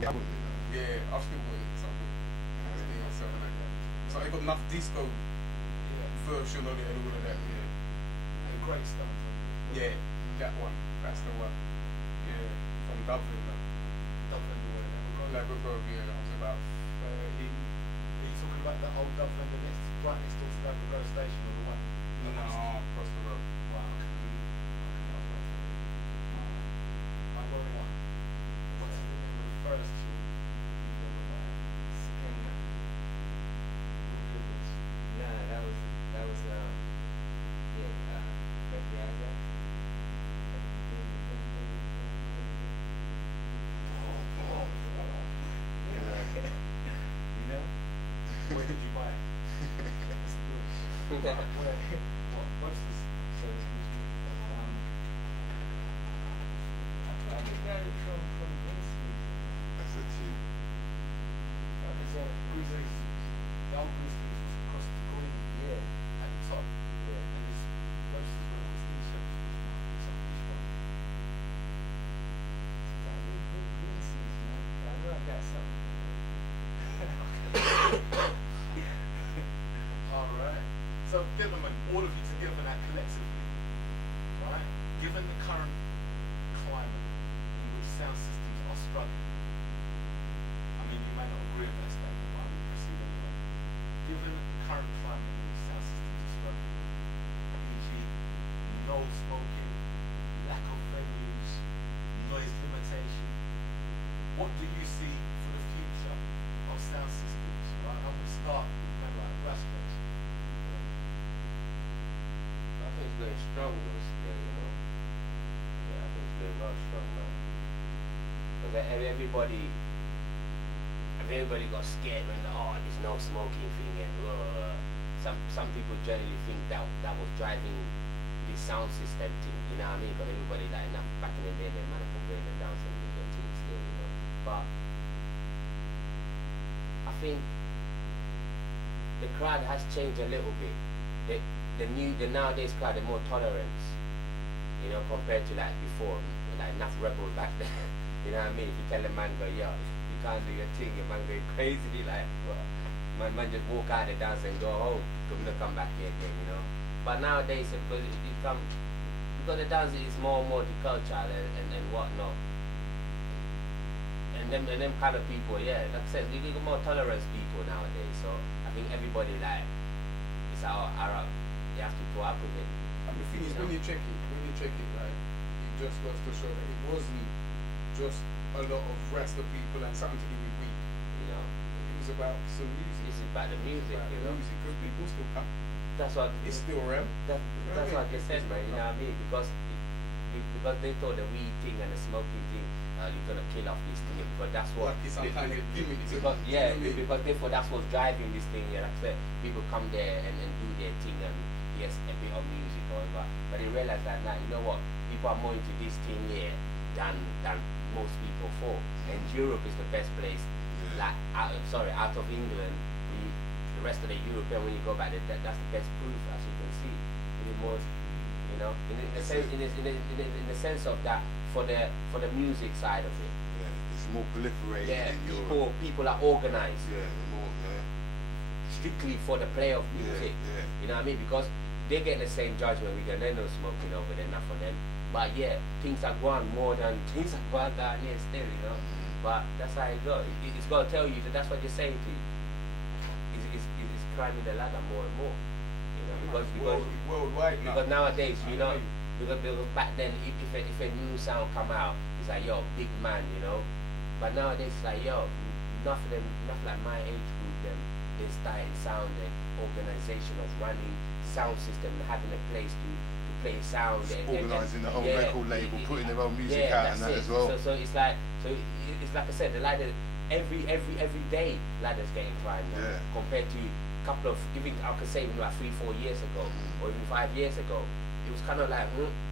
Yeah, I've still got it somewhere. Something like that. So I got enough disco version of it and all of that. Yeah. And great stuff. Yeah, that one. That's the one. Yeah, from Dublin. Dublin, Labrador, yeah. I was about 30. Are you talking about the old Dublin, the next, right next door to Labrador Station, or the one? No, across the road. Wow. I know one. What's the name of the first two? Nah, that was Where did you buy it? What's this? I probably got it from this music. That's a tune. The old Grease was across the green Yeah. at the top. Yeah. And this roast is where it was these I know I got something. Alright. So gentlemen, all of you together now collectively, right? Given the current climate in which sound systems are struggling, I mean you may not agree with that statement, but I will proceed anyway. Given the current climate in which sound systems are struggling, e.g. no smoking, lack of venues, noise limitation, what do you see for the future of sound systems? Right? I'm going to start with kind of like RaS. I think it's going strong though still, you know. Yeah, I think it's going well strong now. Because everybody got scared when there's no smoking thing and some people generally think that was driving the sound system thing, you know what I mean? Because everybody like back in the day they might have complained the dance and the thing still, you know. But I think the crowd has changed a little bit. The nowadays crowd are more tolerant, you know, compared to like before, like enough rebel back then. You know what I mean? If you tell a man go, yo, you can't do your thing, your man going crazy, like, well, man just walk out the dance and go home, come back here again, you know. But nowadays, because because the dance is more multicultural and whatnot, and them kind of people, yeah, like I said, we get more tolerance people nowadays. So I think everybody like it's our Arab. They have to go up with it. And the thing is, when you check it, right, it just goes to show that it wasn't just a lot of rest of people and something to do with weed. You know, It was about some music. this is about the music, About you the know. music, because people still come. That's what It's still real. that's what they said, man. You know what I mean? Because they thought the weed thing and the smoking thing, you're gonna kill off this thing because that's what. Like it's some kind of gimmick. Because because therefore that's what's driving this thing. Yeah, like I said, people come there and do their thing and yes, a bit of music or whatever. But they realize that now, you know what? People are more into this thing here than most people for. And Europe is the best place. Like out of England, the rest of the European, when you go back there, that's the best proof, as you can see. It was, you know, in the sense of that for the music side of it. Yeah, it's more proliferated Yeah, in Europe. people are organized Yeah, more, strictly for the play of music. Yeah. You know what I mean? Because they get the same judgment we get. They're no smoking over there, enough for them. But yeah, things are going more than things are going down here still, you know. But that's how it goes. It's got to tell you that that's what you're saying to you. It's climbing the ladder more and more. You know, because worldwide now. because nowadays, you know, because back then, if a new sound come out, it's like, yo, big man, you know. But nowadays, it's like, yo, enough like my age group, they starting sound and organization of running sound system, having a place to play sound. Organising the whole record label, putting their own music out and that as well. So it's like, it's like I said, the ladder, every day ladder's getting climbed now, compared to a couple of, even I could say like 3-4 years ago, or even 5 years ago, it was kind of like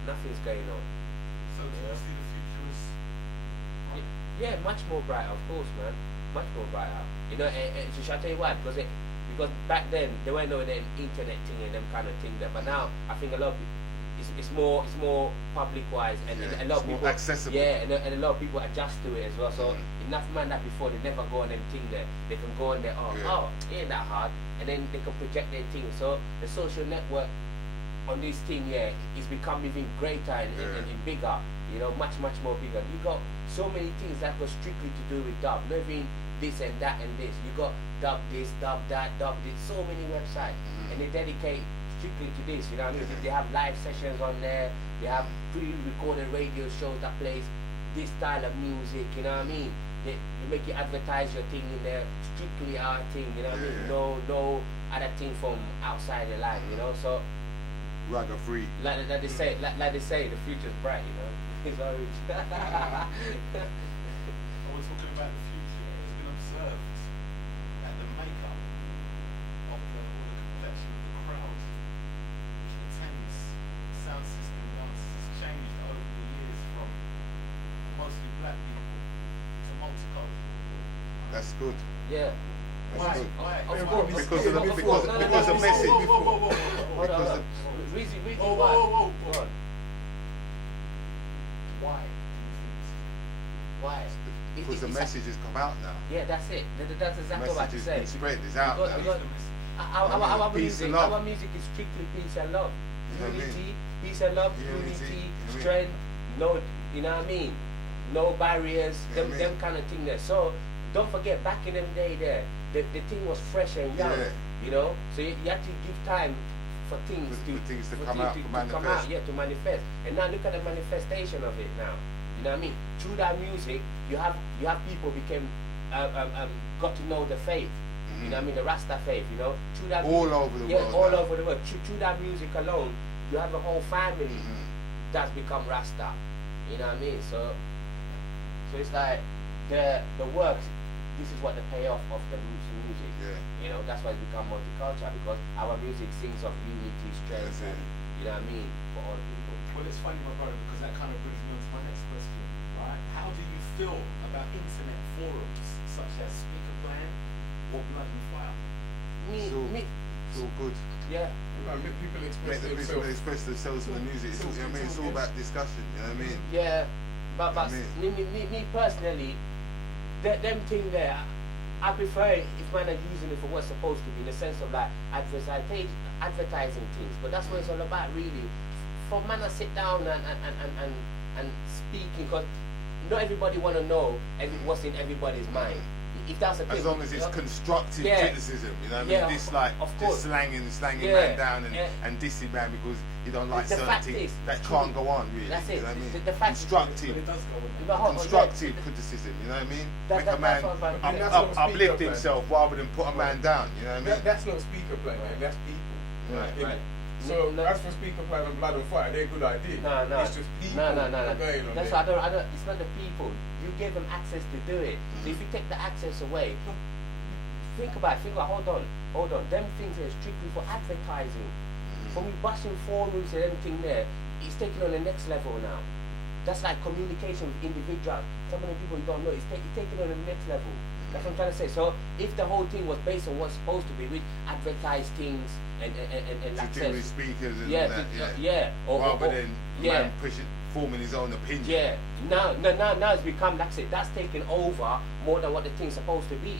nothing's going on. So do you see the future as Yeah, much more brighter, of course, man, much more brighter. You know, so shall I tell you why? Because back then there weren't no internet thing and them kind of thing there, but now I think a lot of it's it's more public wise, and a lot of more people accessible. Yeah, and a lot of people adjust to it as well. So enough man that before they never go on them thing there, they can go on there. It ain't that hard, and then they can project their thing. So the social network on this thing is become even greater and bigger. You know, much more bigger. You got so many things that were strictly to do with dub, not even this and that and this. You got dub this, dub that, dub this. So many websites, and they dedicate strictly to this. You know what I mean? They have live sessions on there. They have pre-recorded radio shows that plays this style of music. You know what I mean? They make you advertise your thing in there, strictly our thing. You know what I mean? No other thing from outside the line. You know, so ragga free. Like they say, the future's bright. You know, it's orange. I was talking about the future. It's been observed that the makeup of all the complexion of the crowd, which attends sound system dance, has changed over the years from mostly black people to multicultural. That's good. Yeah. Why? Because of message. Hold on. Reason why? Whoa. Go on. Why? Why? Because the message has come out now. Yeah, that's it. That's exactly what I Message say. has been spread. It's out now. Peace and love. Our music is strictly peace and love. You know what I mean? Unity, peace and love, unity, strength, no, you know what I mean? No barriers, them kind of thing there. So don't forget, back in them day there, the thing was fresh and young, you know? So you had to give time for things to come out, to manifest. And now look at the manifestation of it now. You know what I mean? Through that music, you have people became got to know the faith. You know what I mean? The Rasta faith. You know, through that all over the world. All over the world. Through that music alone, you have a whole family that's become Rasta. You know what I mean? So it's like the works. This is what the payoff of the roots music. Yeah. You know, that's why it's become multicultural, because our music sings of unity, strength, and you know what I mean, for all people. Well, it's funny, my brother, because that kind of brings me on to my next question, right? How do you feel about internet forums such as Speaker Plan or Blood and Fire? It's all good. Yeah. Make people Make the people express themselves in the music. It's all, you know what I mean? It's all about discussion. You know what I mean? Yeah, but me personally, them thing there, I prefer if man are using it for what's supposed to be, in the sense of like advertising things. But that's what it's all about, really. For man to sit down and speaking, because not everybody want to know what's in everybody's mind. If that's a thing, as long as it's constructive criticism, you know what I mean? This like just slanging man down and dissing man because you don't like certain things that can't go on, really. That's it. You know what I mean? The fact constructive criticism, you know what I mean? Make a man uplift himself rather than put a man down, you know what I mean? That's not Speaker Plan, man. That's people. Right. So as for Speaker Plan and Blood and Fire, they're a good idea. No. It's just people. No. That's why I don't. It's not the people. You gave them access to do it. So if you take the access away, think about it. Hold on. Them things are strictly for advertising. For me, busting forums and everything there, it's taking on the next level now. That's like communication with individuals. Some of the people you don't know, it's taking on the next level. That's what I'm trying to say. So if the whole thing was based on what's supposed to be, with advertised things and like to do with speakers and rather than man forming his own opinion. Yeah. Now it's become, that's it. That's taken over more than what the thing's supposed to be.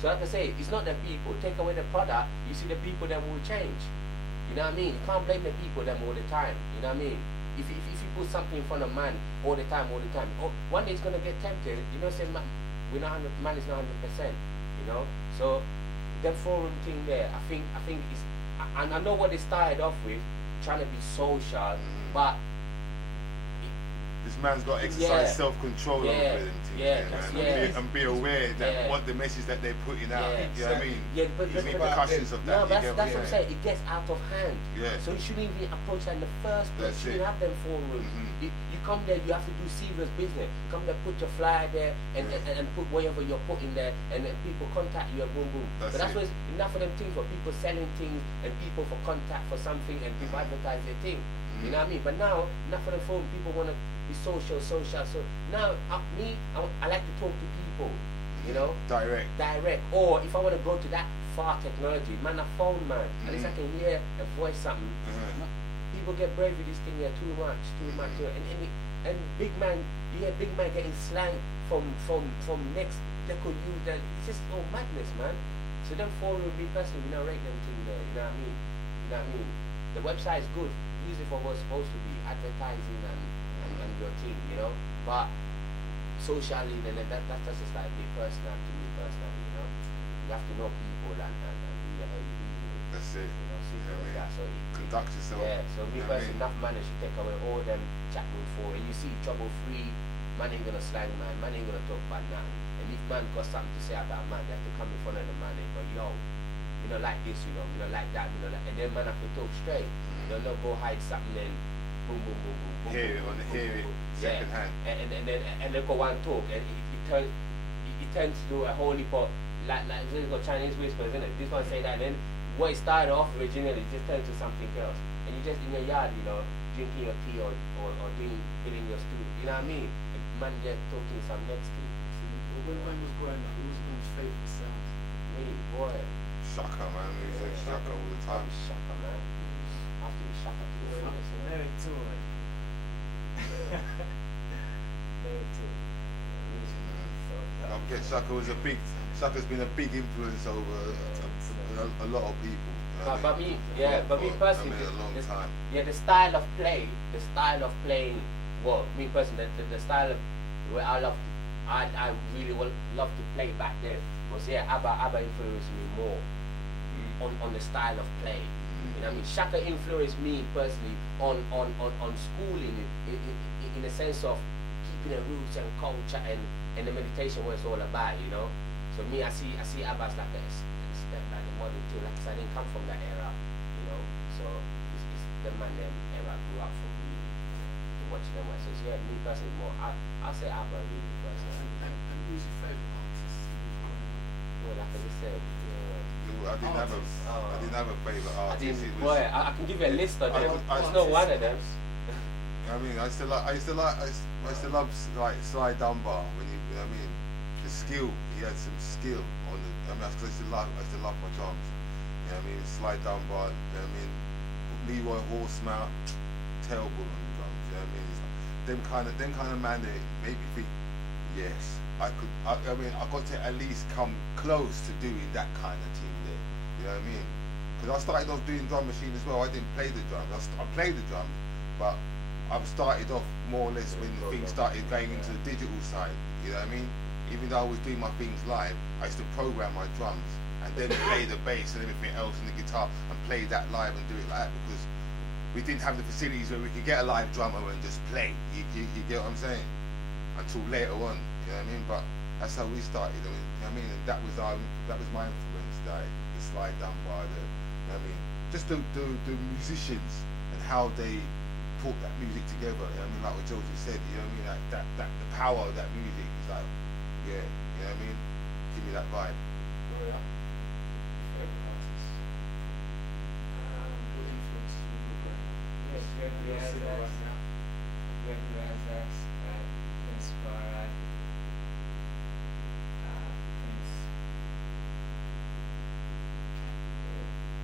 So like I say, it's not the people. Take away the product, you see the people then will change. You know what I mean? You can't blame the people them all the time. You know what I mean? If you put something in front of man all the time, one day it's gonna get tempted. You know, say man is not 100%. You know, so the forum thing there, I think is, and I know what they started off with, trying to be social, but this man's got to exercise self-control over them things, and be aware that what the message that they're putting out, you know what I mean? But repercussions of that. No, that's what I'm saying. It gets out of hand. So you shouldn't even approach that in the first place. You shouldn't have them forums. You come there, you have to do serious business. Come there, put your flyer there, and put whatever you're putting there, and then people contact you and boom. But that's why it's enough of them things for people selling things and people for contact for something and people advertise their thing. You know what I mean? But now, enough of the phone, people want to be social. So now, I like to talk to people, you know? Direct. Or if I want to go to that far technology, man, a phone man. At least I can hear a voice, something. People people get brave with this thing here too much, you know, and big man, big man getting slang from next deco youth, that it's just all madness, man. So them forum, me personally, we don't rate them thing there, you know what I mean? You know what I mean? The website is good, use it for what's supposed to be, advertising and your thing, you know. But socially, then that's just like me personally, you know. You have to know people and do your heavy reading. That's it. You know, simple as that. So conduct yourself. Yeah, so me personally, enough manage to take away all them chat room for, and you see trouble free, man ain't gonna slang man ain't gonna talk about nothing. And if man got something to say about man, they have to come in front of the man and go, yo, you know, like this, you know, like that, you know, like, and then man have to talk straight. You know, not go hide something and boom, boom, boom, boom, boom. Hear it, second hand. And then go one talk, and it turns to a whole heap of like this got Chinese whispers, isn't it? This one say that, then what it started off originally just turned to something else. And you just in your yard, you know, drinking your tea or doing your stew. You know what I mean? And man just talking some next thing. When man was growing up, who was man's favourite sound? Me, boy. Shaka, man. Music, shaka all the time. Shaka, man. After we shaka to the fullest, you know. Very too. Very too. I guess Shaka's been a big influence over a lot of people. You know but me personally, a long time. Yeah, the style of playing. Well, me personally, the style of where I really love to play back then was ABBA influenced me more on the style of play. You know what I mean? Shaka influenced me personally on schooling in the sense of keeping the roots and culture and the meditation what it's all about, you know. So me, I see ABBA as like a step like the modern too. Like I said, I didn't come from that era, you know. So it's the man them era grew up for me to watch them. So yeah, me personally more. I say ABBA really personally. And who's your favourite artist? Well, like I just said, I didn't have a favourite artist. I can give you a list of them. There's no one of them. I mean, I used to love like Sly Dunbar when you know what I mean. The skill, he had some skill on the. I mean, I used to love my drums. You know what I mean? Sly Dunbar. You know what I mean? Leroy Horsemount, terrible on the drums. You know what I mean? It's like, them kind of man that made me think, yes, I could. I mean, I got to at least come close to doing that kind of thing there. You know what I mean? Because I started off doing drum machine as well. I didn't play the drums. I played the drums, but I started off more or less when things started going into the digital side. You know what I mean? Even though I was doing my things live, I used to program my drums and then play the bass and everything else and the guitar and play that live and do it like that, because we didn't have the facilities where we could get a live drummer and just play. You get what I'm saying? Until later on, you know what I mean? But that's how we started. I mean, you know what I mean? And that was my influence, like the Sly Dunbar, you know what I mean? Just the musicians and how they put that music together. You know what I mean? Like what Josie said, you know what I mean? Like that the power of that music is like, yeah, you know what I mean? Give me that vibe. Oh yeah. Favourite artist? What influence you got growing up? Yes, You're still right now. Inspired.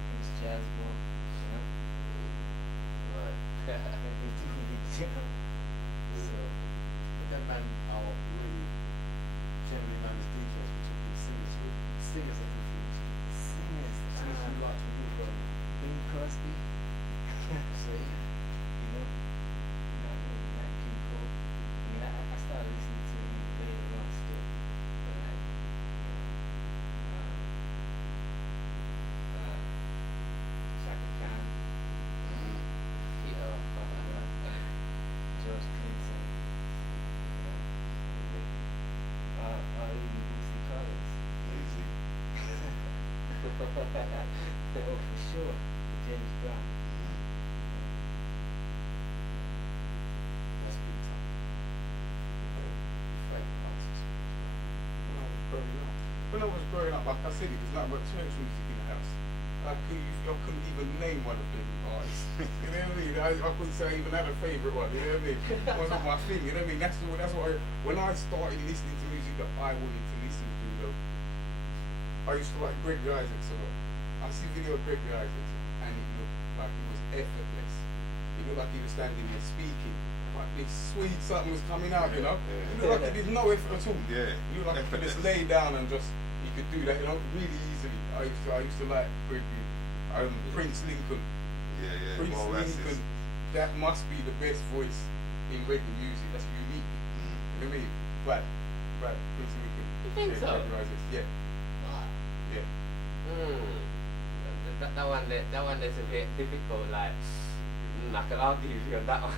Prince Jasmine, you know. So But that band are really generally known as DJs, which are good singers. Singers that influence you. singers, Singers you liked when you were growing up. Bing Crosby, See? you know, Nat King Cole. I mean, I started listening to him later on still, but like, Shaka Khan, George Clinton, or even Bootsy Collins. Easy. Oh, for sure, James Brown. That's big time. Favourite artist? When I was growing up, like I said, it was like about church music in the house. I couldn't even name one of them artists. You know what I mean? I couldn't say I even had a favourite one. You know what I mean? It wasn't my thing. You know what I mean? That's what when I started listening to music that I wanted to listen to, though, I used to like Gregory Isaacs a lot. I see video of Gregory Isaacs and it looked like it was effortless. You looked like he was standing there speaking. But this sweet something was coming out, you know. Yeah. It looked like there's no effort at all. Yeah. He looked like he could just lay down and just, he could do that, you know, really easily. I used to like Prince Lincoln. Yeah. Prince Well, that's Lincoln, that must be the best voice in reggae music. That's unique. You know what I mean? But Prince Lincoln. You think so? Yeah. Yeah. That one that's a bit difficult. Like, I can argue with you on that one.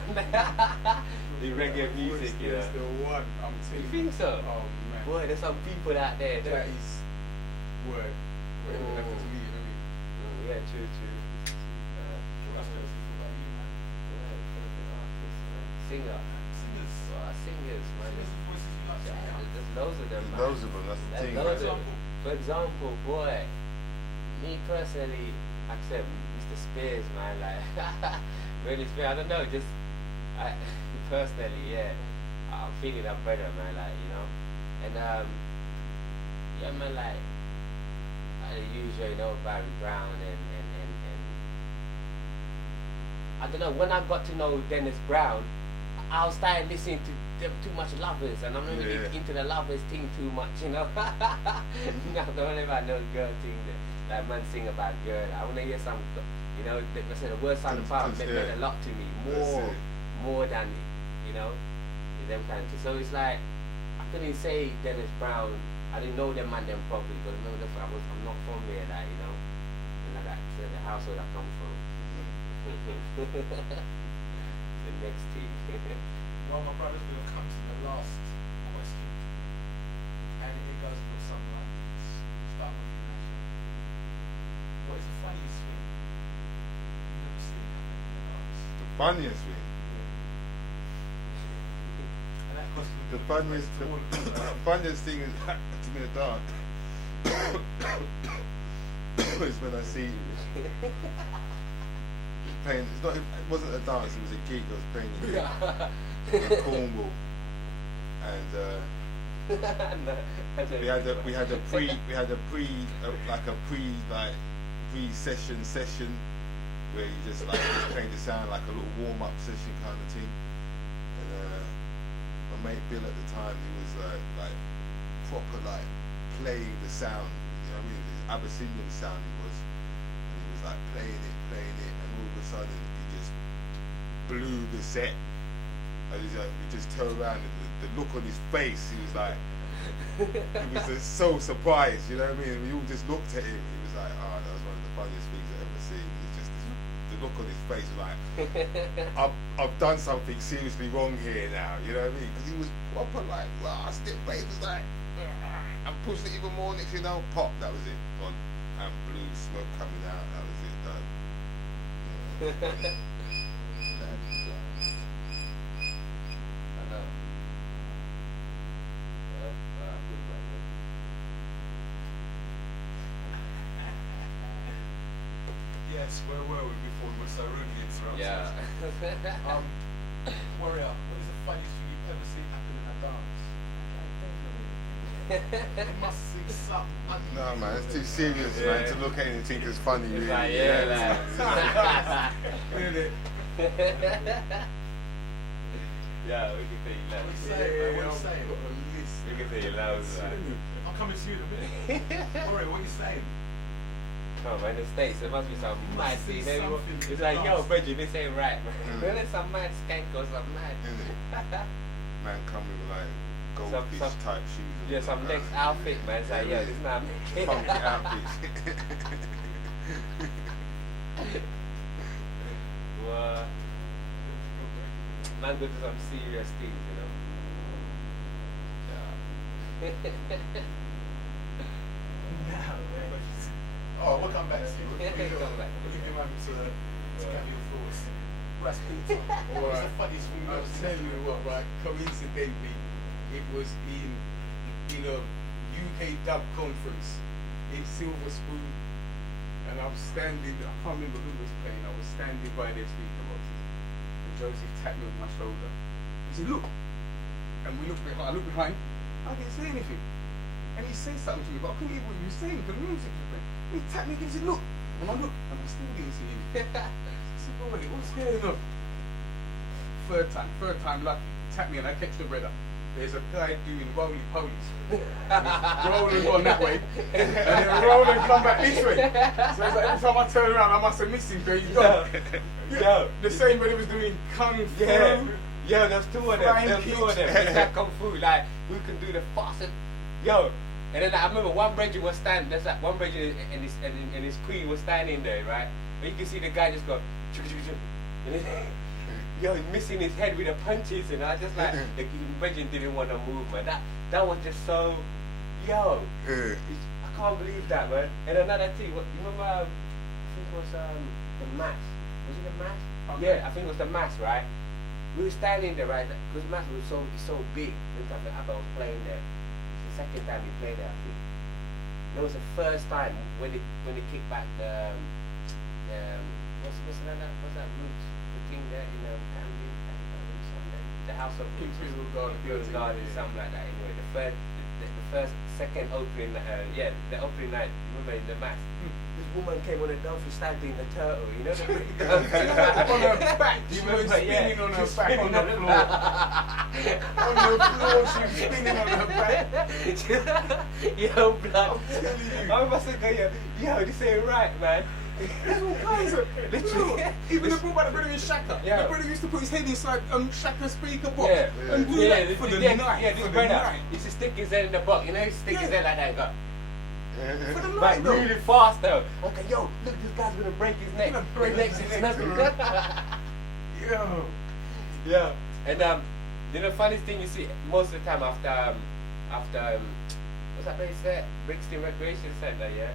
The reggae music, you know. That's the one. I'm telling You think so? Oh man. Boy, there's some people out there. That is word. That's to me, you know what I mean? Yeah, true. What's the thing about you, man? Singer. Singers. Singers, man. Singers and voices you like checking out. There's loads of them, man. Those of them, that's the There's thing. loads Right? of them. For example, boy, me personally, accept Mr. Spears, man. Like, really Spears, I don't know, just personally, yeah, I'm feeling that better, man. Like, you know, and yeah, man. Like, the usual, you know, Barry Brown and I don't know. When I got to know Dennis Brown, I was started listening to them too much Lovers, and I'm not really into the Lovers thing too much, you know. I don't about no girl thing that man sing about girl. I want to hear some, you know. I said the words on the part meant a lot to me, more than, you know, them kind of thing. So it's like I couldn't say Dennis Brown. I didn't know them man them properly, because I'm not from there, like, you know, and like that. So the household I come from. The next team. Well, my brother's going to come to the last question, and it goes with something like this. Start with you, Nash. What is the funniest thing you've ever seen happen in the dance? The funniest thing. And that question would The be funniest, to all of them. the funniest thing is to me in the dark is when I see playing. It wasn't a dance. It was a gig. I was playing a gig in Cornwall, and we had a pre-session where you just playing the sound like a little warm-up session kind of thing. And my mate Bill at the time, he was like proper playing the sound. You know what I mean? His Abyssinian sound he was, and he was like playing it, and all of a sudden he just blew the set. And we just turned around, and the look on his face, he was like, he was just so surprised. You know what I mean? We all just looked at him. He was like, "Oh, that was one of the funniest things I've ever seen." It's just the look on his face was like, I've done something seriously wrong here now. You know what I mean? Because he was proper like, last it, but he was like, and pushed it even more. Next thing you know, pop. That was it. Gone. And blue smoke coming out. That was it. Done. Yeah. Yes, where were we before we were so rudely interrupted? Yeah. Warrior, what is the funniest thing you've ever seen happen in a dance? You must see something. No man, it's too serious, man, to look at anything as funny. It's Really. like, Really? Yeah, we can say you What love. you saying, man? What you saying? We can say you love, man. I'm coming to you in a minute. Warrior, what you saying? Come on, in the States, there must be some mad see thing. something It's like, yo, last. Bridget, this ain't right, man. There's some mad skank or some mad. Man coming with like goldfish Some- type shoes. and Yeah, all some that. next outfit, man. It's like, yo, this man. Funky outfits. What? Man go to some serious things, you know. Oh, we'll come back to you. We'll give you Come back. we'll give you a moment to get your thoughts. RaS pizza. What is the funniest thing you've I'll ever tell seen? you what, right? Coincidentally, it was in a UK dub conference in Silver Spoon, and I'm standing. I can't remember who was playing. I was standing by their speaker boxes, and Joseph tapped me on my shoulder. He said, "Look," and we looked behind. I looked behind. I didn't say anything, and he said something to me, but I couldn't hear what he was saying because the music was playing. He tapped me again. He said, "Look," and I looked, and I still didn't see anything. I said, "Boy, what's going on?" third time lucky. Tap me and I catch the brother. There's a guy doing roly polies. Rolling on that way, and then roll and come back this way. So it's like every time I turn around, I must have missed him because he's gone. Yo. The same way he was doing kung fu. Yeah. Yo, there's two of them. Flying There's two of them. It's like kung fu. Like, we can do the fastest. Yo. And then I remember one Bridget was standing. There's like one Bridget and his queen was standing there, right? But you can see the guy just go. Chuk, chuk, chuk. And then, yo, he's missing his head with the punches, and I just like the Bridget didn't want to move, man. That was just so. Yo. I can't believe that, man. And another thing, what you remember? I think it was the mass. Was it the mass? Okay. Yeah, I think it was the mass, right? We were standing there, right? Because mass was so big. The time that Abba was playing there. It's the second time he played there, I think. That was the first time when they kicked back the what's that Roots, the thing there in Camden, the House of Roots, Imperial Garden, something like that. Anyway, the first second opening, the opening night. Remember in the mass. This woman came on a dolphin standing in the turtle, you know the On her back, she was spinning on her back on the floor. On the floor, she was spinning on her back. Yo, blood. I'm telling you. I must have gone, yo, this ain't right, man. There's all kinds of Literally. Look, even the brother in Shaka. Yeah. The brother used to put his head inside Shaka's speaker box Yeah. and do that for the night. Yeah, for this the brother night. used to stick his head in the box, you know, he stick his head like that and go. For the Like night though. really fast though. Okay, yo, look, this guy's gonna break his neck. Gonna break his his neck's neck. snapping. Yo. Yeah. And you know, funniest thing you see most of the time after what's that place there? Brixton Recreation Centre, yeah.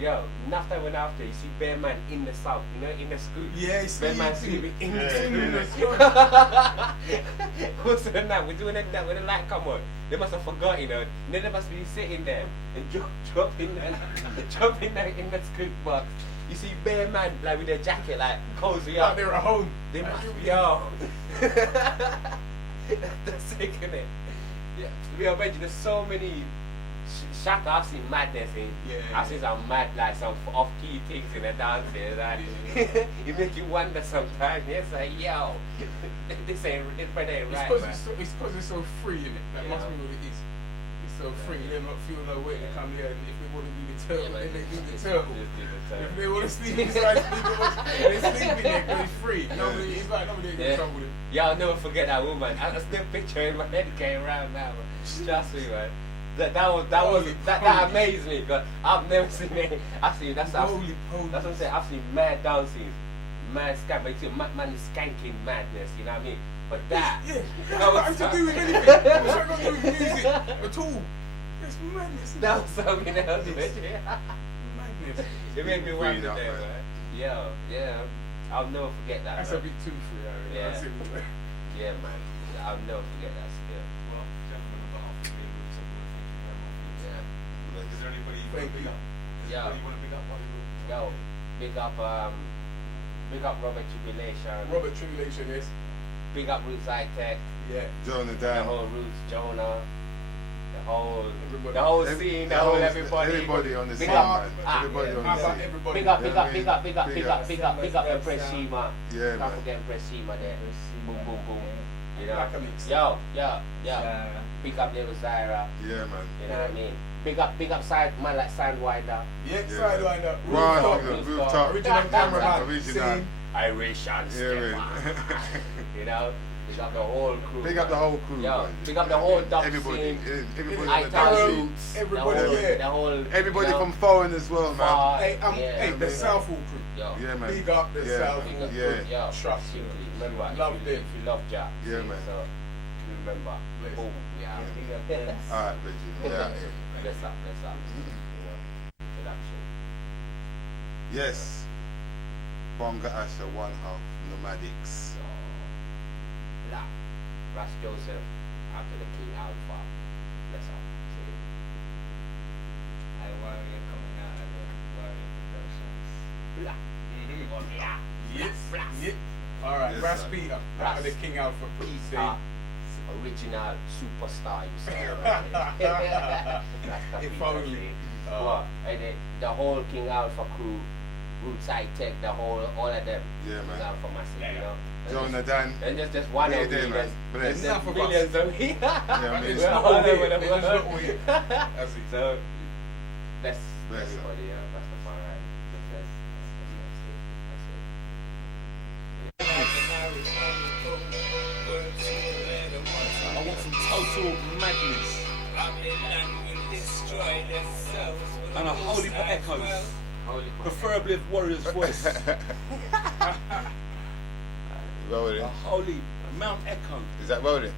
Yo, enough time went after you see Bear Man in the south, you know, in the school. Yeah, Bear Man sleeping. sleeping in the In the school. school. What's the night? We're doing that when the light come on. They must have forgot, you know. And then they must be sitting there and dropping in the school box. You see Bear Man like with their jacket like cozy Like up. they're at home. They must be yo. That's sick, isn't it? Yeah. We imagine there's so many Shaka, I've seen madness in. Yeah. I've seen some mad like some off key things in the dances. Like, it make you wonder sometimes. It's like, yo, this brother ain't right. Man. It's because it's so free, innit? That must be what it is. It's so free. They're not feeling no way to come here, and if they want to do the turtle, then they do the turtle. If they want to sleep inside speaker box, they sleep in there because it's free. Nobody, it's like nobody ain't got trouble with it. Yeah, I'll never forget that woman. I still picture in my head going around now, man. Trust me, man. That amazed me because I've never seen it. That's what I'm saying. I've seen mad dancing, mad scam, but you see, man is skanking madness. You know what I mean? But that, Yeah, that's nothing to do with anything. It's not got to do with music at all. It's madness. that was something else. Madness. It made me Freed wonder up, there, man. man. Yeah. I'll never forget that. That's man. a bit too free, I reckon. Yeah. That's it. Yeah, man. I'll never forget that skill. Well, gentlemen, on behalf of me and Rooftop, I want to thank you very much for your Yeah. time. Is there anybody you want Thank to big you. up? Yo. Anybody you want to big up? Yo, big up Robert Tribulation. Robert Tribulation is. Big up Roots High Tech. Yeah. Jonah The Dan. whole Roots, Jonah. Everybody. The whole scene, the whole everybody. Everybody on the Big scene, up. man. Ah, Everybody How on the about scene. everybody? Big up Yeah, Empress Shima. Yeah, Can't man. forget Empress Shima there. Boom, boom, boom. You know. Like a mix. Yo. Sarah. Big up there with Zaira. Yeah, man. You know what I mean? Big up side man like Sandwinder. Yeah, Yeah. Sidewinder. Right, Rooftop. Rooftop. Original cameraman. Original. Scene. Irish and Yeah, Stefan. man. You know? Big up the whole crew. Big up the whole crew, Yo, man. big up the whole dub Everybody, scene. everybody I on the tell dub Arrow, scene. Roots. everybody, the yeah. whole Everybody you know, from foreign as well, man. far, Hey, yeah, hey, the man. Southall crew. Yo, Yeah, man. Big up the Yeah, Southall man. crew. Yeah. yo, Trust me. simply, remember, Love if them. you love Jack, Yeah, man. so remember, Bless. boom, yeah. Big up them. Alright, Reggie. Yeah. Bless up, you know, introduction. Yes. Bonga Asha, one half, Nomadics. So, Black, Ras Joseph, after the King Alpha, bless up. See? I Warrior coming out of the Warrior Productions. Black, Warrior, Yes. Black. Yeah. All right. Yes, Ras sir. Peter. Ras. Out of the King Alpha crew. See. Original superstar, you say. Rasta If Peter, only. see? What? And the whole King Alpha crew, Rooftop Tech, the whole, all of them. Yeah, man. For massive, you know. Jonathan. And just one Yeah, of there, them. man. There's Bless. Enough of us. millions of me. I mean, It's We're not all all over here. the It's just world. not all here. That's it. So, bless Bless her. everybody, yeah. That's the far right. That's I want some total madness and a holy for echoes, Holy preferably with Warrior's voice. Rolling. A holy Mount Echo. Is that rolling?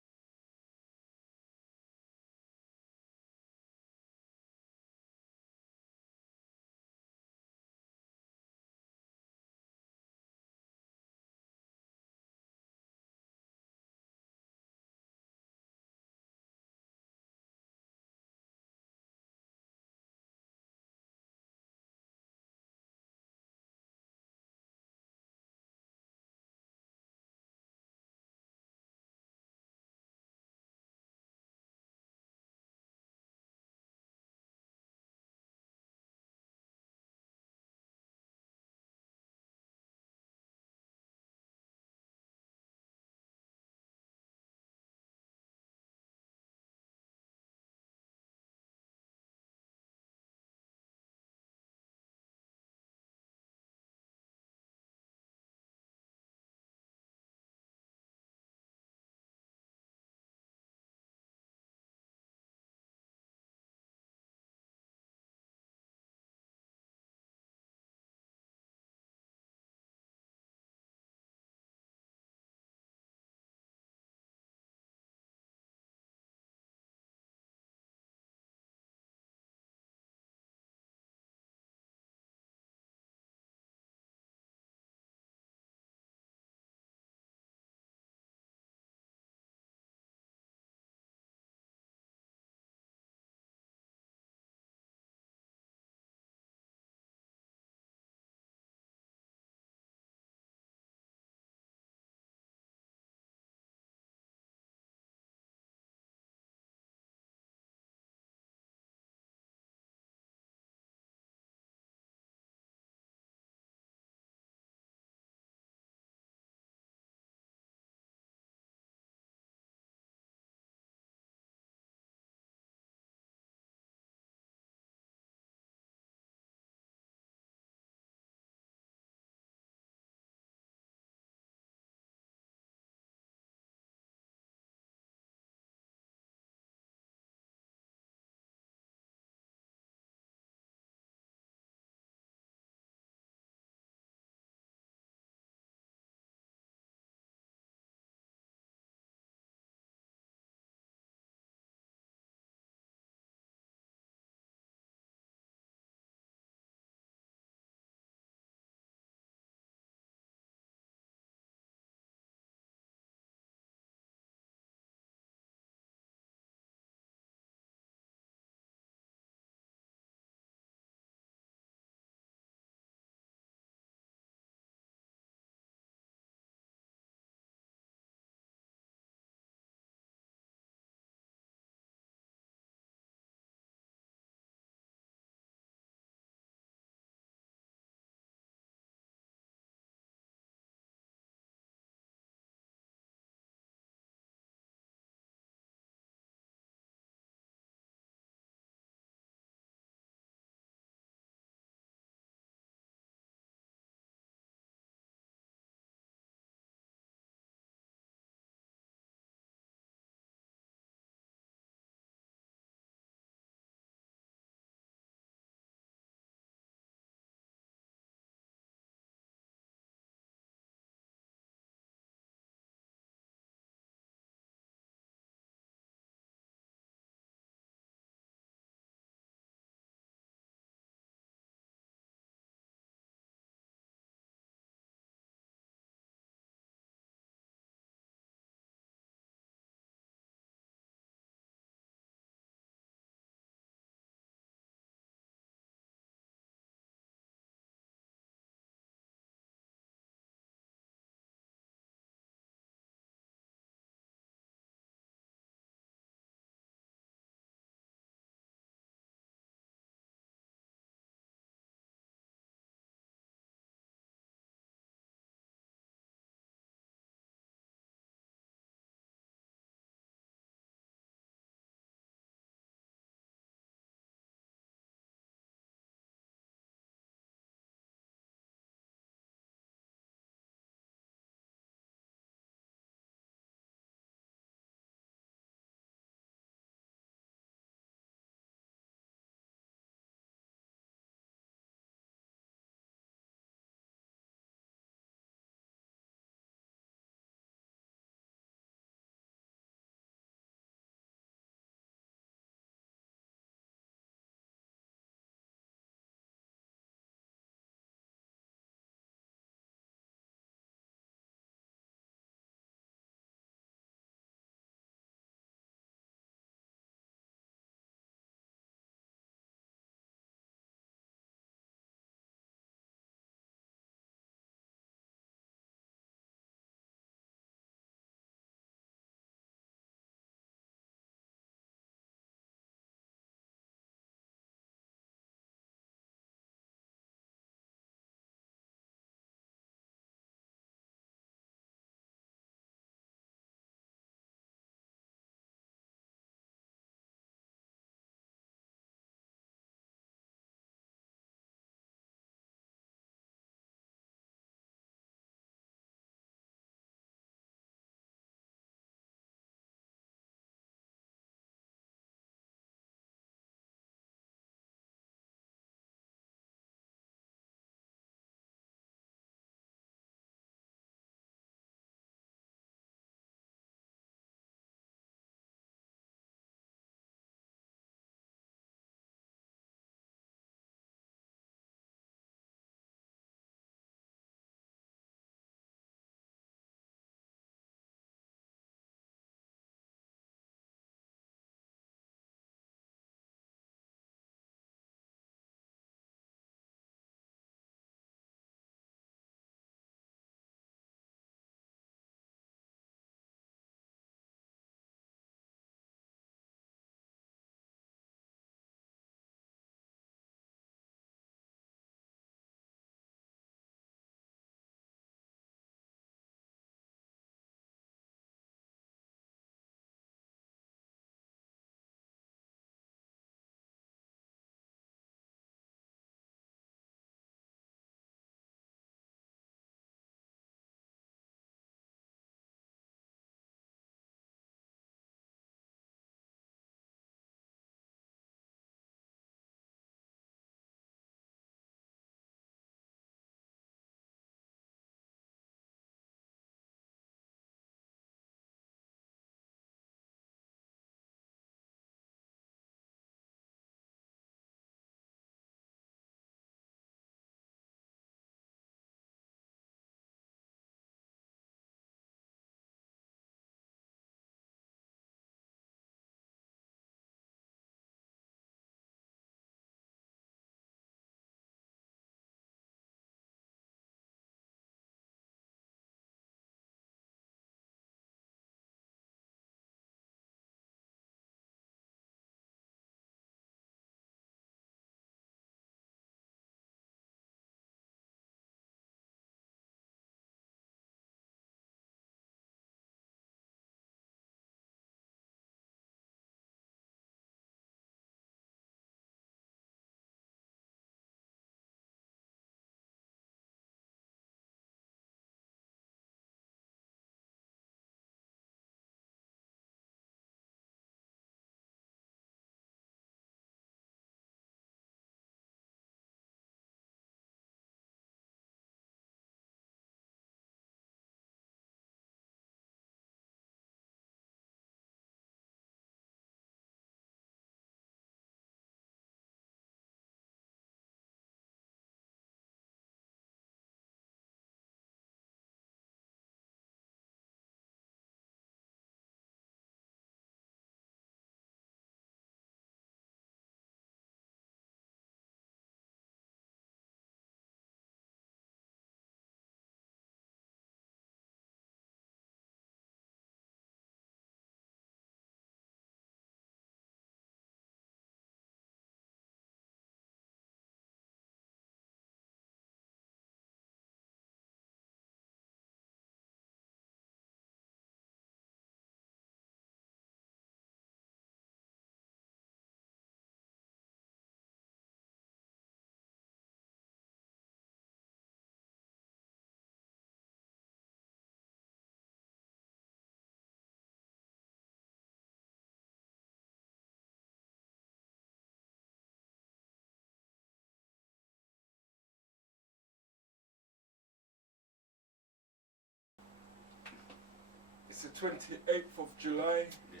the 28th of July, Yeah.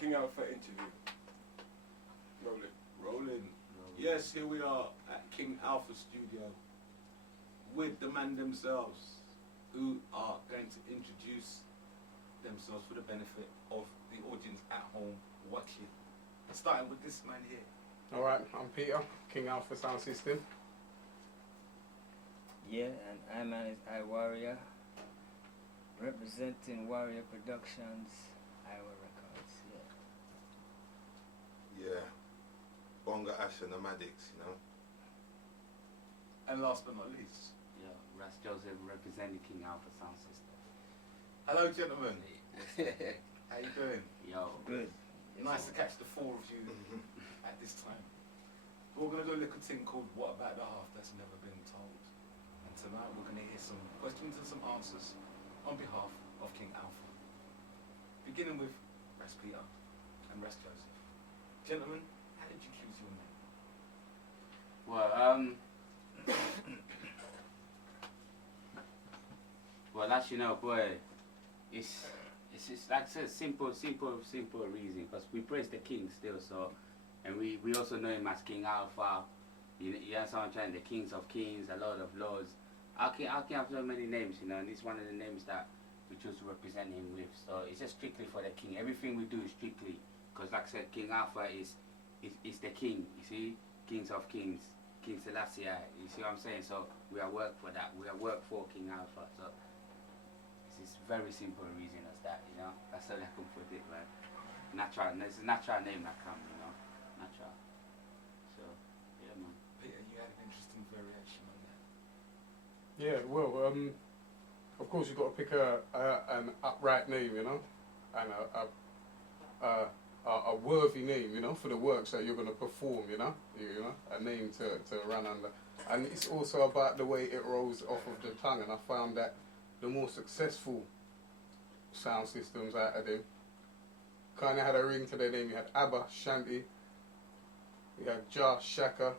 King Alpha interview. Rolling. Rolling. Yes, here we are at King Alpha Studio with the man themselves, who are going to introduce themselves for the benefit of the audience at home watching. Starting with this man here. Alright, I'm Peter, King Alpha Sound System. Yeah, and I manage iWarrior, representing Warrior Productions, Iowa Records. Yeah. Yeah. Bonga Ash and the Maddox, you know. And last but not least, Yeah, RaS Joseph representing King Alpha Sound System. hello gentlemen. How you doing? Yo. Good. Nice to catch the four of you at this time. We're going to do a little thing called What About the Half That's Never Been Told. And tonight we're going to hear some questions and some answers on behalf of King Alpha. Beginning with RaS Peter and RaS Joseph. Gentlemen, how did you choose your name? Well, well, as you know, boy, it's like I said, simple reason, because we praise the King still, so, and we also know him as King Alpha. You know what I'm saying? The Kings of Kings, a lot of lords. Our king have so many names, you know, and it's one of the names that we choose to represent him with. So it's just strictly for the King. Everything we do is strictly, because like I said, King Alpha is the King. You see, Kings of Kings, King Selassie. You see what I'm saying? So we are work for that. We are work for King Alpha. So it's very simple reason as that, you know. That's how I can put it, man. Natural. There's a natural name that comes, you know. Natural. So yeah, man. Peter, you had an interesting variation on that. Yeah, well, of course you've got to pick an upright name, you know, and a worthy name, you know, for the works that you're going to perform, you know, a name to run under. And it's also about the way it rolls off of the tongue, and I found that the more successful sound systems out of them kind of had a ring to their name. You had Abba, Shanti, you had Jah, Shaka,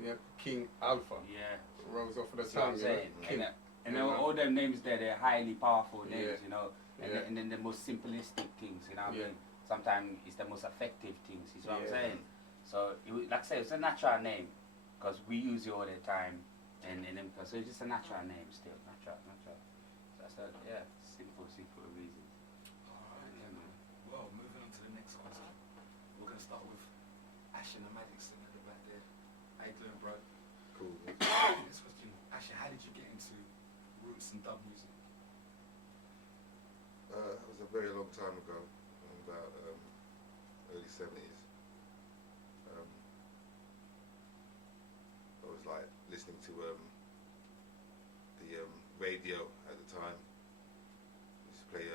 you had King Alpha. Yeah. It rolls off of the See what tongue, I'm you know. saying? King. And all them names there, they're highly powerful names, Yeah. you know. And, Yeah. and then the most simplistic things, you know what I Yeah. mean? Sometimes it's the most effective things, you see what I'm Yeah. saying? So, like I said, it's a natural name, because we use it all the time. And then, so it's just a natural name still, natural. So that's a, yeah, simple reasons. Alright, Yeah, man. well, moving on to the next question. We're going to start with Asher and Maddox at the back there. How you doing, bro? Cool. Next question. Asher, how did you get into roots and dub music? That was a very long time ago, about early 70s. I was like listening to the radio at the time. Used to play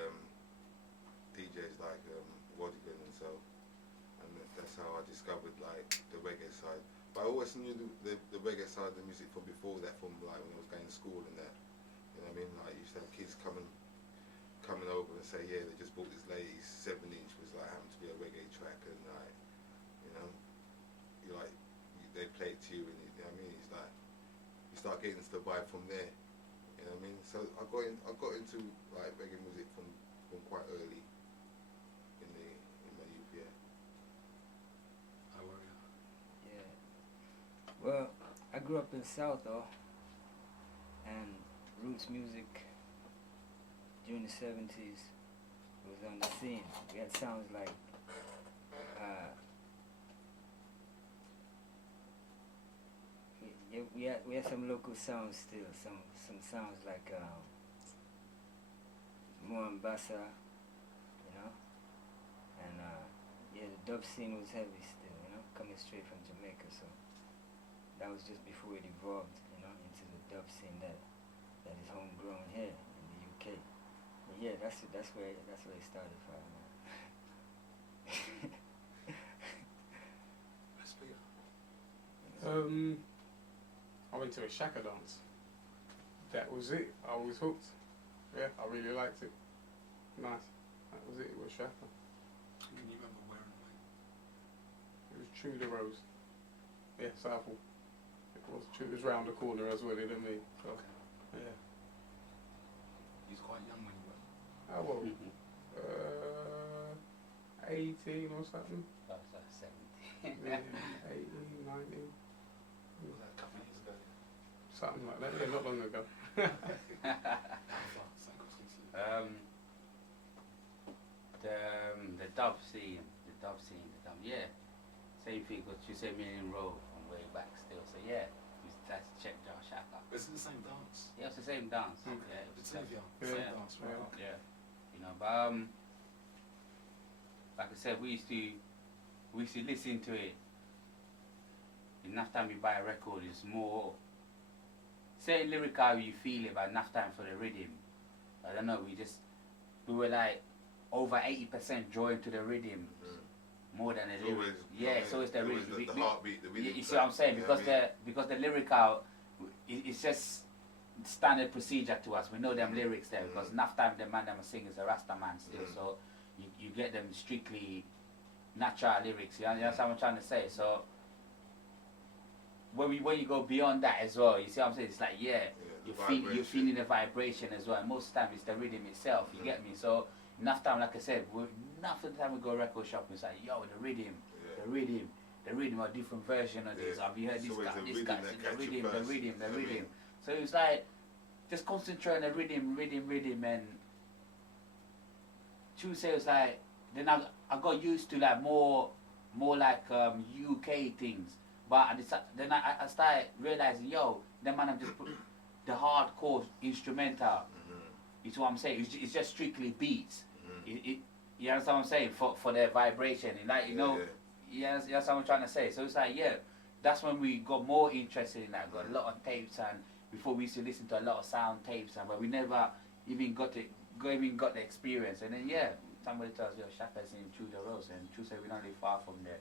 DJs like Wadigan and so, and that's how I discovered like the reggae side. But I always knew the reggae side of the music from before that, from like when I was going to school and that. You know what I mean? Like, I used to have kids coming over and say, yeah, they just bought this latest 7-inch, was like happened to be a reggae track, and like, you know, you like, they play it to you, and you know what I mean? It's like you start getting into the vibe from there. You know what I mean? So I got into like reggae music from quite early in my youth. Yeah. Yeah. Well, I grew up in South though, and roots music during the 70s was on the scene. We had sounds like we had some local sounds still, some sounds like Moambasa, you know, and yeah, the dub scene was heavy still, you know, coming straight from Jamaica. So that was just before it evolved, you know, into the dub scene that is homegrown here in the UK. But yeah, that's where it started from. RaS Peter. I went to a Shaka dance. That was it. I was hooked. Yeah, I really liked it. Nice. That was it. It was Shaka. Can you remember where and when? It was Tudor Rose. Yeah, Southall. It was round the corner as well, you know what I mean? So, Okay. yeah. You was quite young when you went. How old? 18 or something. Oh, so 70. Yeah, 18, 19. Was that a couple of years ago? Something like that, yeah, not long ago. The dub scene, yeah. Same thing, because you said Million Road from way back still. So yeah, we started to check Jar Shaka. It's the same dance. Yeah, it's the same dance. Mm. Yeah, it The was two of you, Yeah. same Yeah. dance, right? Yeah, you know, but like I said, we used to listen to it. Enough time you buy a record, it's more certain lyrical you feel it, but enough time for the rhythm. I don't know. We were like over 80% joined to the rhythm, more than the It's lyrics. always- Yeah, it's always the always rhythm. the heartbeat, the rhythm. You see what I'm saying? you know Because what I mean? because the lyrical, it's just standard procedure to us. We know them lyrics there because enough time the man them sing is a Rasta man still, so you get them strictly natural lyrics. You understand what I'm trying to say? So when you go beyond that as well, you see what I'm saying? It's like you're vibration. feeling the vibration as well. And most of the time it's the rhythm itself. You get me? So enough time, like I said, enough of the time we go record shop, it's like the rhythm, the rhythm, a different version of this. Yeah. Have you heard It's this always guy? the This rhythm guy, that the catch you rhythm, the first. rhythm, the You know what I rhythm. mean? So it's like just concentrate on the rhythm, and Tuesday was like, then I got used to like more like UK things, but then I started realizing, then man, I'm just put the hardcore instrumental. It's what I'm saying. It's just strictly beats. You understand what I'm saying? For the vibration, and like you understand what I'm trying to say. So it's like that's when we got more interested in that. Got a lot of tapes, and before we used to listen to a lot of sound tapes, but we never even got the experience. And then somebody tells you Shaka's in True the Rose, and True said we're not really far from there.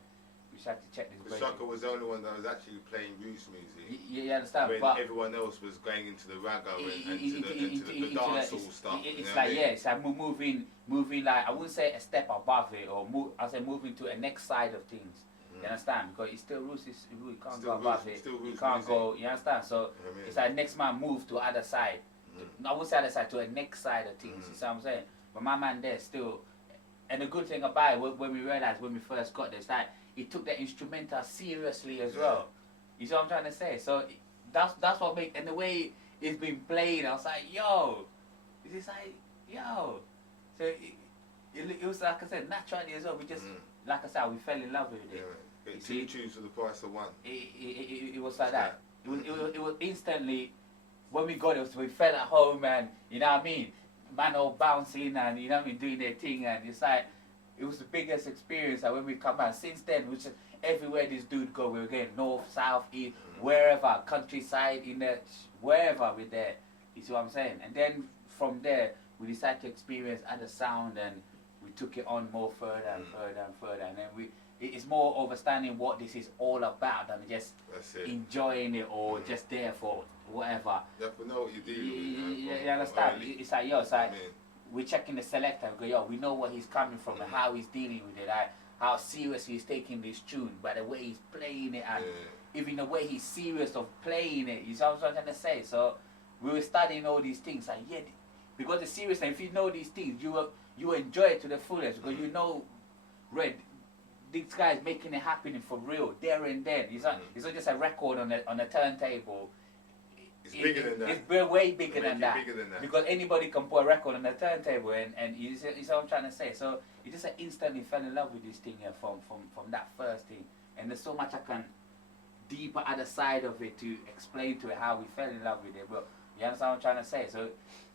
We just had to check this. But Shaka was the only one that was actually playing roots music. You understand? When But everyone else was going into the ragga and to the dancehall stuff. It's like it's like moving like I wouldn't say a step above it, or I say moving to a next side of things. You understand? Because it's still roots. You can't Still go above roots, it. still You roots can't music. go. You understand? So You know what I mean? it's like next man move to other side. I wouldn't say other side, to a next side of things. You see what I'm saying? But my man there still. And the good thing about it, when we realized when we first got this, that he took the instrumental seriously as well. You see what I'm trying to say? So that's what and the way it's been played, I was like, it's just like, So it was like I said, naturally as well. We just, like I said, we fell in love with it. Yeah, You two see? tunes for the price of one. It was like that. It was instantly, when we got it, we felt at home, and you know what I mean? Man all bouncing and you know what I mean, doing their thing, and it's like it was the biggest experience. And when we come out, since then, we just everywhere this dude go, we were getting north, south, east, wherever, countryside, wherever we're there. You see what I'm saying? And then from there, we decided to experience other sound, and we took it on more further and further and further. And then it's more understanding what this is all about than just enjoying it or just there for whatever. You have to know what you're dealing with. You understand? It's like, we're checking the selector and go, we know where he's coming from and how he's dealing with it, like how serious he's taking this tune, by the way he's playing it, and even the way he's serious of playing it. You see what I'm trying to say? So we were studying all these things, like because the seriousness, if you know these things, you enjoy it to the fullest, because you know, this guy is making it happening for real, there and then. It's not just a record on a turntable. It's bigger than that. It's way bigger than that. Bigger than that. Because anybody can put a record on a turntable, and you see what I'm trying to say. So you just instantly fell in love with this thing here from that first thing. And there's so much I can deeper other side of it to explain to it how we fell in love with it. But you understand what I'm trying to say? So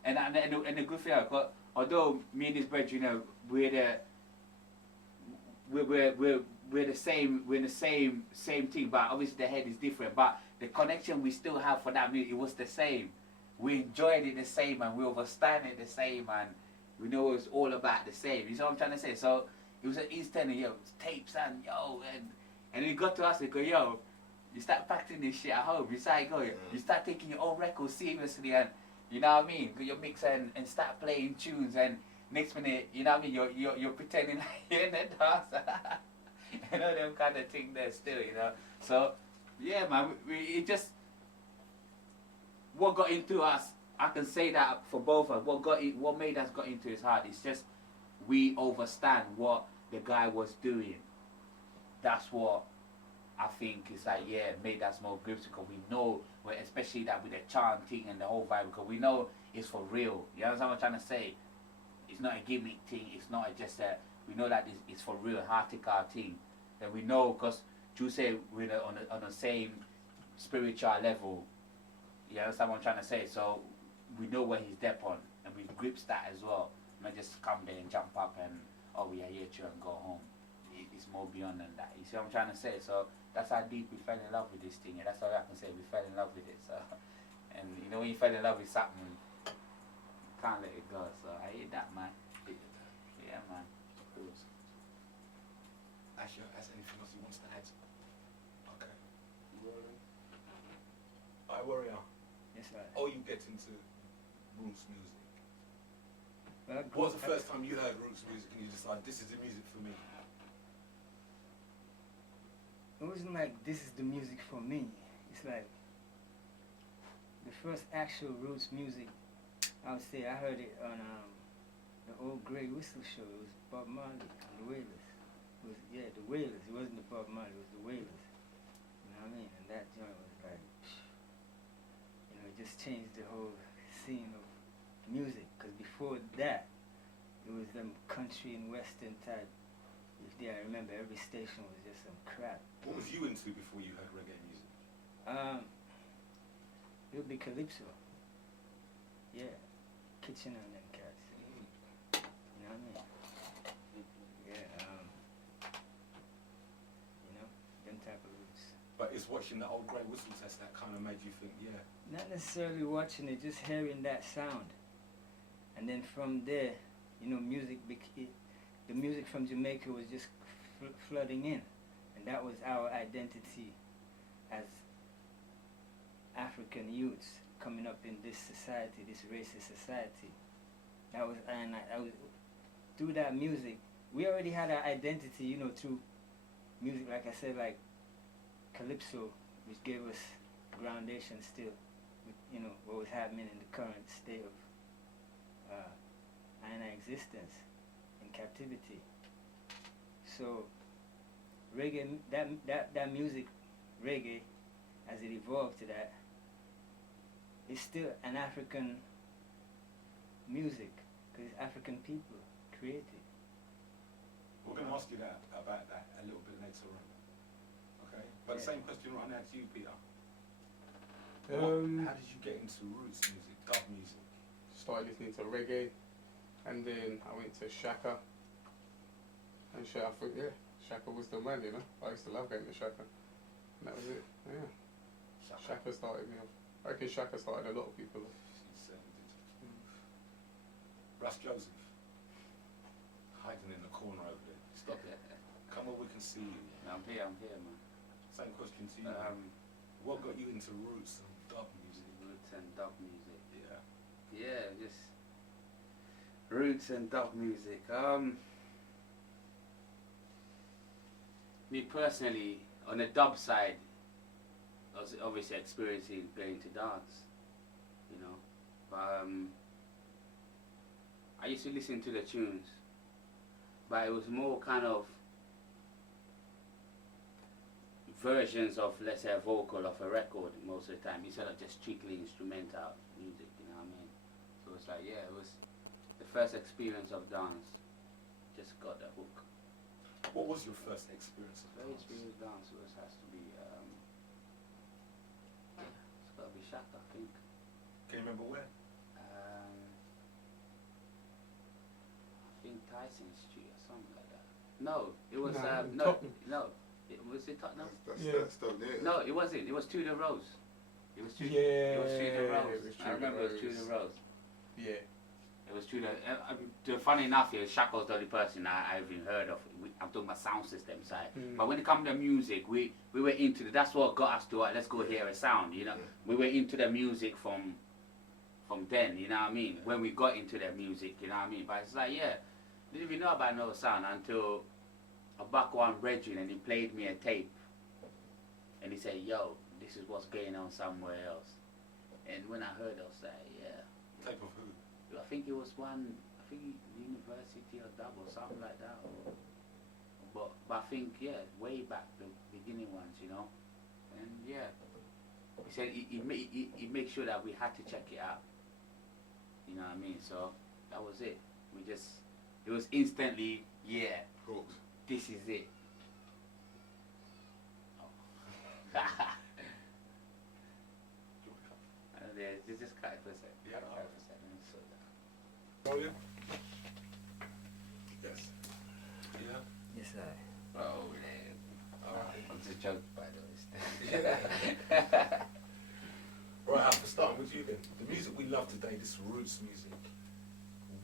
and the good thing, although me and his brother, we're the same thing, but obviously the head is different. But the connection we still have for that music, it was the same. We enjoyed it the same, and we understand it the same, and we know it's all about the same. You know what I'm trying to say? So it was an instant, tapes and and it got to us, we go, you start practicing this shit at home. You start you start taking your own records seriously, and you know what I mean? You mix and start playing tunes, and next minute, you know what I mean? You're pretending like you're in the dance. You know, them kind of thing there still, So, yeah, man, it just, what got into us I can say that for both of us. What made us got into his heart is just we understand what the guy was doing. That's what I think is like, yeah, made us more grips because we know, especially that with the chanting and the whole vibe, because we know it's for real. You understand what I'm trying to say? It's not a gimmick thing. It's not just a. We know that it's for real, heartical thing. And we know because you say we're on the same spiritual level. You understand what I'm trying to say? So we know where he's dep on, and we grips that as well. Not just come there and jump up and we are here to and go home. It's more beyond than that. You see what I'm trying to say? So that's how deep we fell in love with this thing. And that's all I can say. We fell in love with it. So, and you know when you fell in love with something, you can't let it go. So I hate that, man. Yeah, man. Asher, has anything else he wants to add? Okay. Alright, Warrior. Yes, sir. Oh, you get into roots music. Well, What was the first time you heard roots music and you decided this is the music for me? It wasn't like this is the music for me. It's like the first actual roots music. I would say I heard it on the old Grey Whistle show. It was Bob Marley and the Wailers. It was the Wailers. It wasn't the Bob Marley. It was the Wailers. You know what I mean? And that joint was like, it just changed the whole scene of music. Because before that, it was them country and western type. I remember every station was just some crap. What was you into before you heard reggae music? It would be Calypso. Yeah. Kitchen and them cats. You know what I mean? Yeah, them type of roots. But it's watching the old Grey Whistle test that kind of made you think, yeah. Not necessarily watching it, just hearing that sound. And then from there, the music from Jamaica was just flooding in. And that was our identity as African youths coming up in this society, this racist society. That was, and I was, through that music, we already had our identity, through music, like I said, like Calypso, which gave us groundation still, with, what was happening in the current state of existence in captivity. So reggae, that music, reggae, as it evolved to that, is still an African music, because it's African people created. We're going to ask you about that a little bit later on. Okay? But the same question right now to you, Peter. How did you get into roots music, dub music? Started listening to reggae, and then I went to Shaka. And Shaka was the man, I used to love going to Shaka. And that was it, yeah. Shaka started me off. I reckon Shaka started a lot of people off. He certainly did. RaS Joseph, hiding in the corner over there. Stop it. Come on, we can see you. I'm here, man. Same question to you. What got you into roots and dub music? Roots and dub music. Yeah. Yeah, just roots and dub music. Me personally, on the dub side, I was obviously experiencing going to dance, but I used to listen to the tunes, but it was more kind of versions of, let's say, a vocal of a record most of the time, instead of just strictly instrumental music, you know what I mean? So it's like, yeah, it was the first experience of dance, just got the hook. What was your first experience of First dance? experience dance has to be, it's got to be Shaka, I think. Can you remember where? I think Tyson Street or something like that. No, it was, no. Was it Tottenham? That's still there. No, it wasn't. It was Tudor Rose. It was Tudor. Yeah, It was Tudor Rose. it was I remember it was Tudor Tudor Rose. Yeah. It was Tudor. Funny enough, Shaka was the only person I even heard of. I'm talking about sound system side. But when it comes to music, we were into that's what got us to let's go hear a sound. We were into the music from then. You know what I mean? When we got into the music, you know what I mean? But it's like, didn't even know about no sound until I back one brethren and he played me a tape. And he said, yo, this is what's going on somewhere else. And when I heard, I was like, yeah. Tape of who? I think it was one. I think University or Dub or something like that. But I think way back the beginning ones, and he said he made sure that we had to check it out. You know what I mean? So that was it. It was instantly, Hooked. this is it. Oh. They just cut it for a second. Yeah. Cut it for a second. So Rolling. Yes. Yeah. Yes, I. oh man. Alright. I'm just joking, by the way. Right, after starting with you then. The music we love today, this roots music,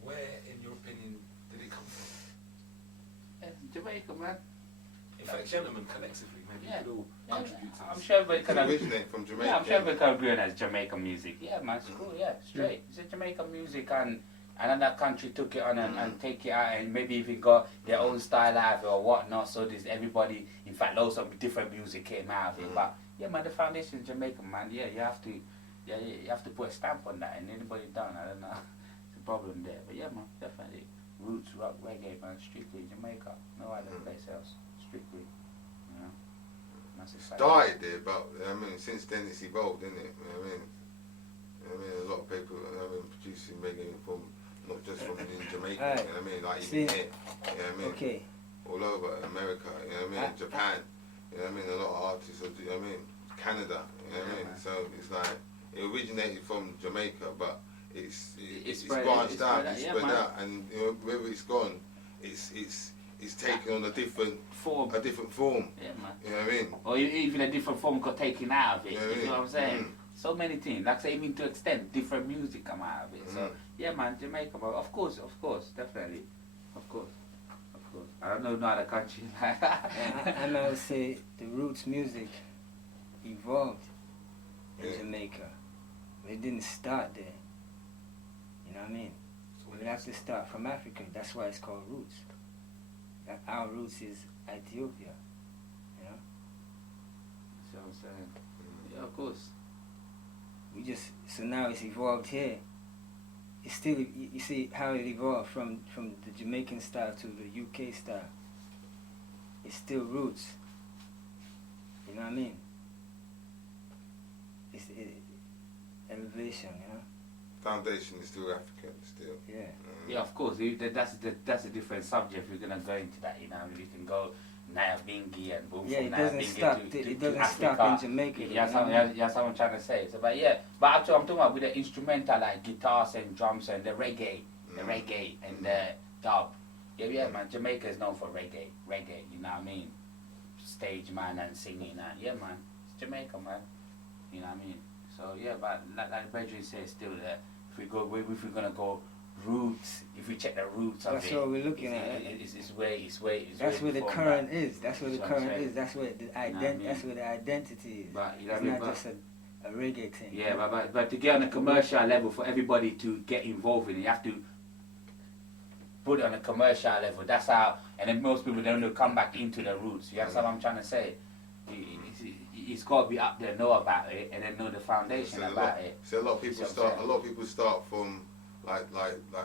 where, in your opinion, did it come from? Jamaica, man. In fact, gentlemen, collectively, maybe you could all contribute to I'm this. sure everybody It can originated from Jamaica. Yeah, I'm sure everybody can agree on as Jamaican music. Yeah, man, it's cool. Yeah, straight. It's a Jamaican music, and another country took it on and take it out, and maybe even got their own style out of it or whatnot. So there's everybody. In fact, loads of different music came out of it. But yeah, man, the foundation is Jamaican, man. Yeah, you have to put a stamp on that, and anybody don't, I don't know. It's a problem there. But yeah, man, definitely roots, rock, reggae, man, strictly Jamaica. No other place else. Strictly, That's exciting. Started there, but I mean, since then it's evolved, isn't it? You know what I mean? A lot of people producing reggae from not just from in Jamaica. You know what I mean? Like even here. You know what I mean? Okay. All over America. You know what I mean? Japan. You know what I mean? A lot of artists. You know what I mean? Canada. You know what I mean? So it's like it originated from Jamaica, but it's branched out. It's spread out, and wherever it's gone, it's taken on a different form. A different form. Yeah, man. You know what I mean? Or even a different form got taken out of it. You know what I'm saying? Mm. So many things. Like I say, even to extent, different music come out of it. So yeah, man, Jamaica, but of course, definitely, of course. I don't know no other country. And I would say the roots music evolved in Jamaica. It didn't start there. You know what I mean? We would have to start from Africa. That's why it's called roots. Our roots is Ethiopia. You know? So I'm saying, yeah, of course. So now it's evolved here. It's still, you see how it evolved from the Jamaican style to the UK style. It's still roots. You know what I mean? It's elevation, you know? Foundation is still African, still. Yeah. Yeah, of course. That's a different subject. We're gonna go into that. You know, we can go Nyabingi and boom. Yeah, from it doesn't Nyabingi stop. It doesn't stop in Jamaica. Yeah, that's what I'm trying to say. So, but actually, I'm talking about with the instrumental like guitars and drums and the reggae, and the dub. Yeah, man. Jamaica is known for reggae. You know what I mean? Stage man and singing and yeah, man. It's Jamaica, man. You know what I mean? So yeah, but like Brethren says, still there. If we're gonna go roots, if we check the roots of it, that's what we're looking at. It's way. That's where the current is. That's where the That's what I'm current saying. is. That's where the That's where the identity is. But you know It's what I mean? not just a reggae thing. Yeah, but to get on a commercial level for everybody to get involved in it, you have to put it on a commercial level. That's how, and then most people don't come back into the roots. You understand what I'm trying to say? It's got to be up there, know about it, and then know the foundation about it. So a lot of people start from like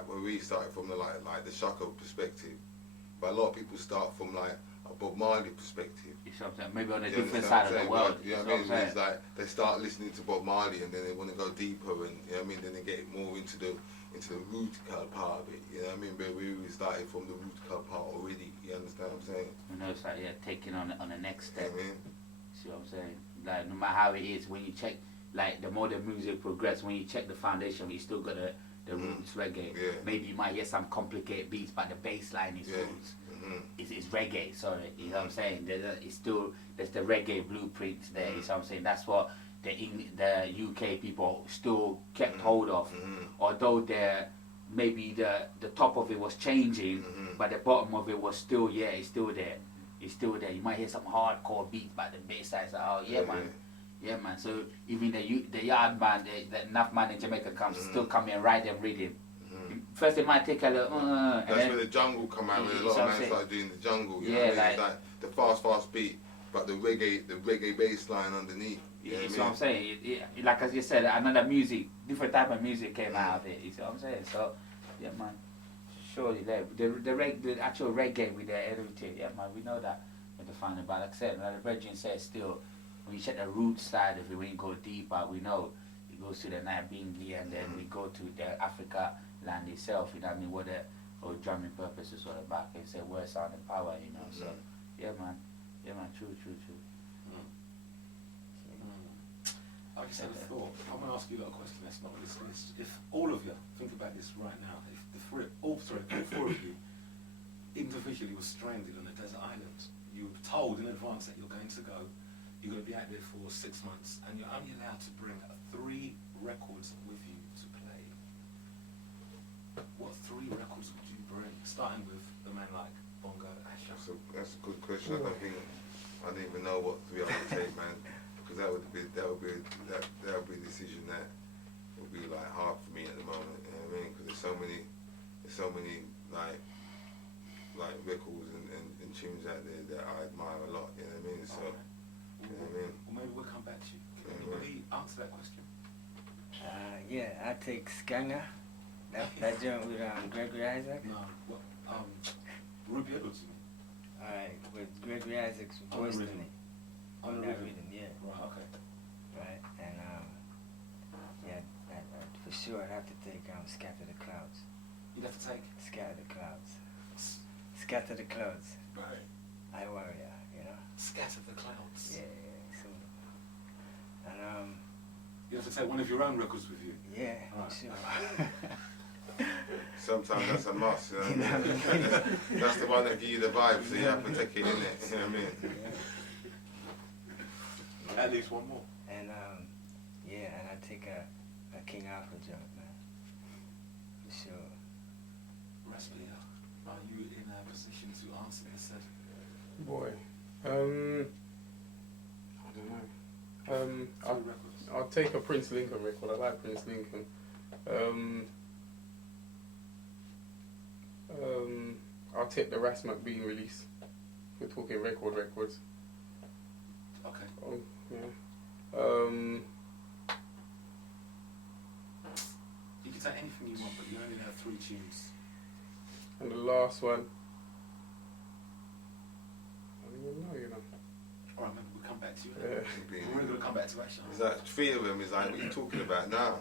where we started from the like the Shaka perspective, but a lot of people start from like a Bob Marley perspective. You know what I'm saying? Maybe on a You different understand side what of I'm the saying? world. You know what I mean? It's like they start listening to Bob Marley and then they want to go deeper and you know what I mean. Then they get more into the root part of it. You know what I mean? But we started from the root part already. You understand what I'm saying? You know, it's like taking on the next step. You know what I mean? See what I'm saying? Like no matter how it is, when you check, like the more the music progresses, when you check the foundation, you still got the roots reggae. Yeah. Maybe you might hear some complicated beats, but the bass line is roots. It's reggae. Sorry, you know what I'm saying? There's the reggae blueprints there. You know what I'm saying? That's what the UK people still kept hold of, although maybe the top of it was changing, but the bottom of it was still it's still there. It's still there. You might hear some hardcore beats, but the bass side's like, oh yeah, man. Yeah, man. So even the yard man, the enough man in Jamaica still come and ride them rhythm. First they might take a little, That's where the jungle come out. Where a lot of men start doing the jungle. You know what I mean? It's like the fast beat, but the reggae bass line underneath. You know You what see I what mean? I'm saying? Like as you said, another music, different type of music came out of it. You see what I'm saying? So, yeah, man. Surely, the actual reggae with the everything. Yeah, man. We know that. With the final, but like I said, like the Virgin said, still, when you check the root side of it, when you go deeper, we know it goes to the Nabingi, and then we go to the Africa land itself. You know what I mean? What the whole drumming purpose is all about. They say word, sound, and power. You know. So, yeah, man. Yeah, man. True. Like I said, I thought, I'm going to ask you a little question that's not on this list. If all of you, think about this right now, if all four of you individually were stranded on a desert island, you were told in advance that you're going to go, you're going to be out there for 6 months, and you're only allowed to bring 3 records with you to play. What 3 records would you bring? Starting with the man like Bongo, Asha. That's a good question. I don't even know what 3 I would take, man. Because that would be a decision that would be like hard for me at the moment. You know what I mean? Because there's so many like records and tunes out there that I admire a lot. You know what I mean? So, you know what I mean? Well, maybe we'll come back to you. Can anybody answer that question? Yeah, I take Skanga. That joint with Gregory Isaac. No. What? Ruby Edwards, you mean? Alright, with Gregory Isaac's On the voice in rhythm. it. On the that rhythm. rhythm, yeah. Right, okay. Right, and yeah, for sure I'd have to take Scatter the Clouds. You'd have to take? Scatter the Clouds. Scatter the Clouds. Right. I Warrior, you know? Scatter the Clouds. Yeah, so, and You have to take one of your own records with you? yeah, Alright. sure. Sometimes that's a must. You know You know what I mean? That's the one that gives you the vibe, so you have to take it in it. You know what I mean? At least one more. And yeah, and I take a King Alpha joint, man. For sure. Raspelia, are you in a position to answer this? Boy, I don't know. 3 records. I'll take a Prince Lincoln record. I like Prince Lincoln. I'll take the RaS being released. We're talking records. Okay. Oh, yeah. You can take anything you want, but you only have 3 tunes. And the last one, I don't even know, you know. Alright, man, we'll come back to you. Yeah. We're going to come back to action. It's like 3 of them is like, what are you talking about now?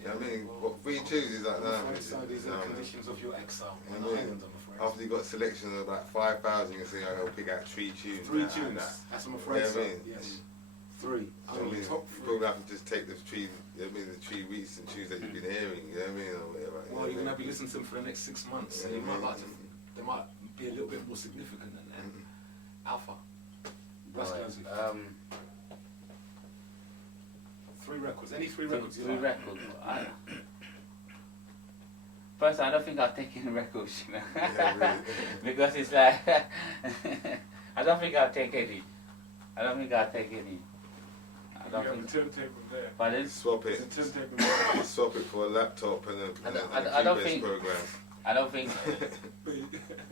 You know what I mean? What 3 tunes is like now? So these are the conditions of your exile You on know the what I mean? island, I'm afraid. After you got a selection of about 5,000, you can say, I'll pick out 3 tunes. 3 now, tunes. that. That's what I'm afraid. Yeah, So, I mean. yes. 3. So, I mean, Top you 3. probably have to just take the 3, you know what I mean, the 3 recent tunes that you've been hearing, you know what I mean, or whatever. You know Well, what I you're going mean? to be listening to them for the next 6 months, and you might like to, they might be a little bit more significant than that. Alpha. That's Joseph. 3 records. Any 3 records you 3 like? records. First, I don't think I'll take any records, you know, Yeah, really. because it's like I don't think I'll take any. I don't think You have a turntable there. But it's, Swap There's it. a turntable there. Swap it for a laptop and a I don't keyboard think- program. I don't think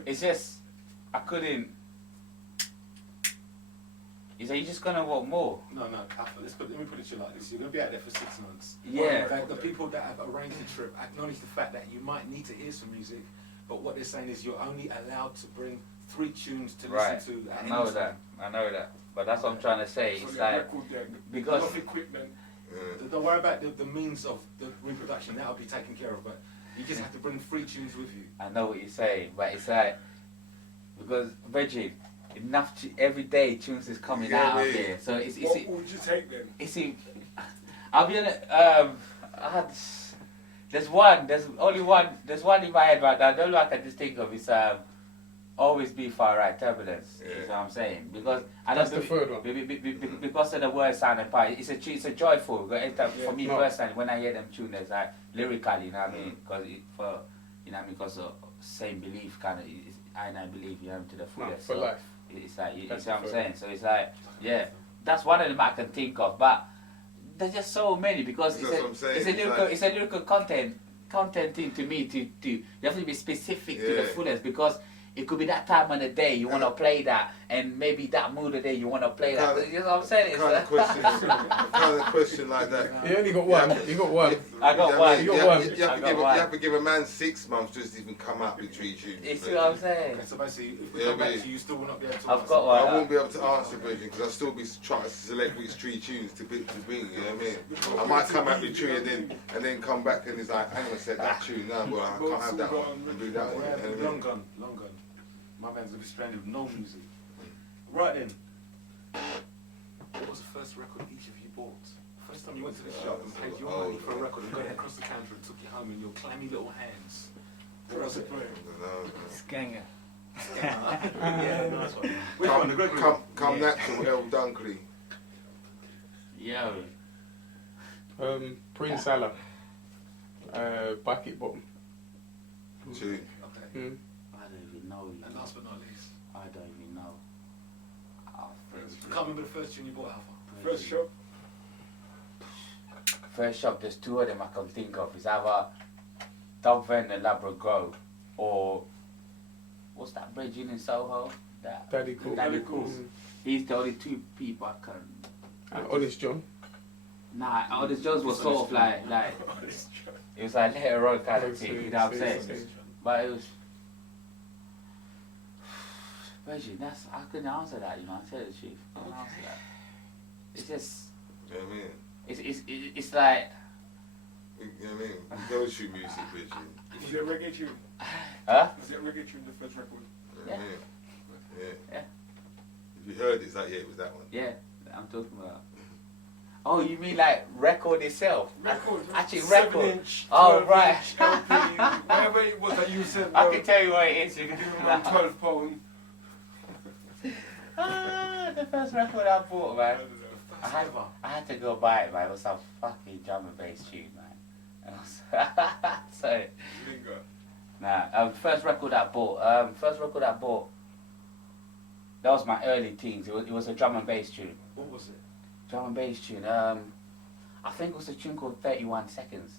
it's just I couldn't. You say you're just gonna want more. No, Alpha. Let me put it to you like this. You're going to be out there for 6 months. Yeah. The people that have arranged the trip acknowledge the fact that you might need to hear some music, but what they're saying is you're only allowed to bring 3 tunes to Right. listen to at I any know time. that. I know that. But that's what I'm trying to say. So It's the like record there, because- enough equipment. Don't worry about the means of the reproduction. That'll be taken care of, but you just have to bring 3 tunes with you. I know what you're saying, but it's like because Virgin, every day tunes is coming Yeah, out of yeah. there. So it's What would you take then? I'll be honest. There's only one in my head right now. The only one I can just think of is always be far right turbulence. Yeah. Is what I'm saying, because I don't That's the third one. because of the word sound and part. It's a joyful. For me No. personally, when I hear them tunes, it's like lyrically, you know what I mean? Because because of same belief kind of. I believe to the No, fullest. for So life. it's like you see That's what I'm the saying. So it's like that's one of them I can think of, but there's just so many because That's what I'm saying. it's a It's lyrical like- it's a lyrical content thing to me to you have to be specific to the Yeah. fullest because it could be that time of the day you want to play that, and maybe that mood of the day you want to play that. You know what I'm saying? Kind of question like that. You only got one. You got one. I got one. You got one. You have to give a man 6 months just to even come up with 3 tunes. You see what I'm saying? Okay, so basically, if we come back to you, you still will not be able to I've answer. got one. I won't be able to answer, Bridget, because I'll still be trying to select which 3 tunes to bring. You know what I mean? I might come out with 3 and then come back and it's like, hang on a sec, that tune. No, well, I can't have that one and do that one. You know what I mean? Long gone. My man's gonna be stranded with no music. Right then, what was the first record each of you bought? First time you went to the shop and paid your money for a record and got it across the counter and took it home in your clammy little hands. What was it? Skanga. Yeah, nice one. Which one? The Gregory? Come natural, El Dunkley. Yo. Prince Salah. Bucket Bottom. Tune. Okay. I don't even know. And last but not least, I don't even know. I can't remember the first tune you bought, Alpha. First shop. First shop, there's 2 of them I can think of. It's either Dubven and Labrador or what's that bridge in Soho? That Daddy Cool. Daddy Cool. He's the only 2 people I can. And Honest John. Nah, Honest Jones was sort of like it was like later on kind of thing. You know what I'm saying? But it was. Reggie, that's I couldn't answer that. You know, I tell you the truth. I couldn't answer that. It's just. You know what I mean? It's like. You know what I mean? Go shoot music, Bridget. Was it a reggae tune? Huh? Was it a reggae tune, the first record? You know what I mean? Yeah. If you heard it, it's like, yeah, it was that one. Yeah, I'm talking about. Oh, you mean like record itself? Record. Actually, 7 record. inch, Oh, 12 right. inch, LP, whatever it was that you said. I can tell you what it is. You can Give him on 12 pound. The first record I bought, man. I First had, ever. I had to go buy it, man. It was some fucking drum and bass tune, man. And I was so, Lingo. first record I bought, that was my early teens. It was a drum and bass tune. What was it? Drum and bass tune. I think it was a tune called 31 Seconds.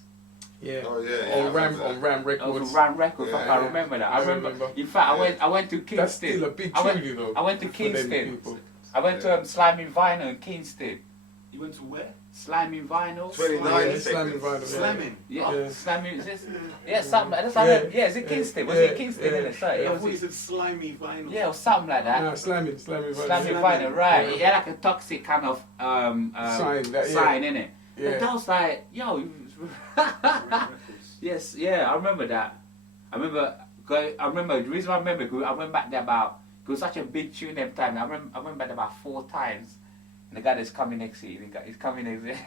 Yeah. Oh, yeah. On Ram It Records. was a Ram Records. Yeah, I yeah. remember that. Yeah, I remember. remember. In fact, Yeah. I went to Kingston. That's still a big I went- tune, though. I went to for them Kingston. people. I went to Slamming Vinyl in Kingston. You went to where? Slamming Vinyl. 29 Yeah, seconds. Slamming Vinyl, yeah. Slamming. Yeah, Yeah. slamming. Something. That's how Yeah. yeah, is it Kingston? Was Yeah. it Kingston? Yeah. Innit? Sorry, I it thought you was. said slimy vinyl. Yeah, or something like that. Nah, slamming Slamming Vinyl. Vinyl, right? Yeah. Yeah, like a toxic kind of Sign, that, yeah. sign, innit? Yeah. And that was like, yo. Yes, yeah, I remember that. I remember the reason I remember, 'cause I went back there about. It was such a big tune them time. I went back there about 4 times. And the guy that's coming next year, he's coming next year.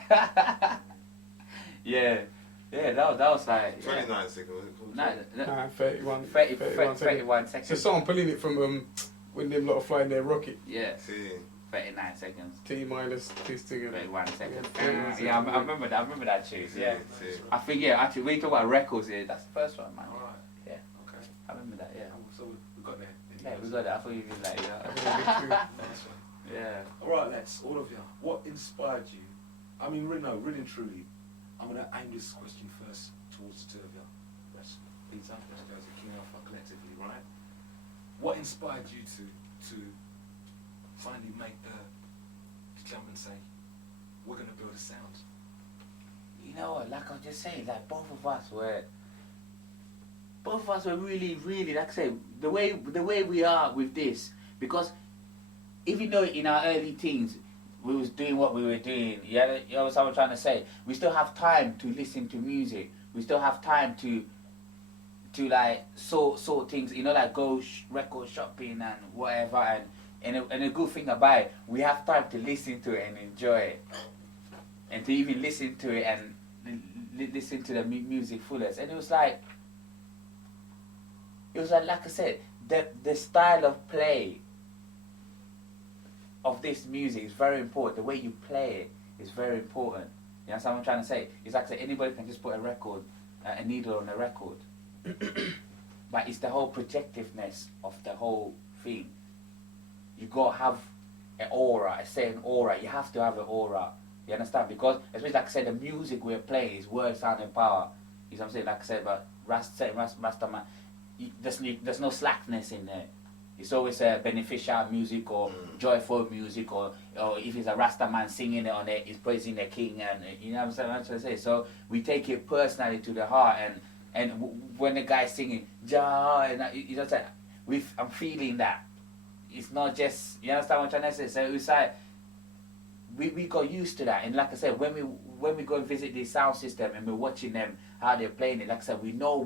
yeah, that was like. 29 seconds, was it called? No, 31 31 seconds. seconds. So someone pulling it from when them lot are flying their rocket. Yeah, See. 39 seconds. T minus 2 seconds. 31 seconds. Yeah, 31 Yeah, I seconds. remember that. I remember that tune. Yeah, See. I think actually when you talk about records, yeah, that's the first one, man. Alright. Yeah. Okay. I remember that. Yeah. So we got there. Yeah, we got that. I thought you did like Nice one. yeah. Alright, let's, all of you. What inspired you? I mean, really and truly, I'm going to aim this question first towards the 2 of you. That's Peter, as goes to King Alpha collectively, right? What inspired you to finally make to jump and say, we're going to build a sound? You know what? Like I was just saying, like both of us were really, really, like I say, the way we are with this, because even though in our early teens we was doing what we were doing, you know what I'm trying to say, we still have time to listen to music. We still have time to like sort things, you know, like go record shopping and whatever. And a good thing about it, we have time to listen to it and enjoy it, and to even listen to it and listen to the music fullest. And it was like I said, the style of play of this music is very important. The way you play it is very important. You know what I'm trying to say? It's like I say, anybody can just put a needle on a record. But it's the whole projectiveness of the whole thing. You gotta have an aura, a certain aura. You have to have an aura. You understand? Because, especially like I said, the music we're playing is word, sound, and power. You know what I'm saying? Like I said, but Rastaman, there's no slackness in there. It's always a beneficial music or joyful music, or if it's a Rasta man singing it on it, it's praising the king, and you know what I'm trying to say. So we take it personally to the heart, and when the guy's singing Ja, and you know, I'm feeling that. It's not just, you understand what I'm trying to say. So it's like we got used to that, and like I said, when we go and visit the sound system and we're watching them how they're playing it, like I said, we know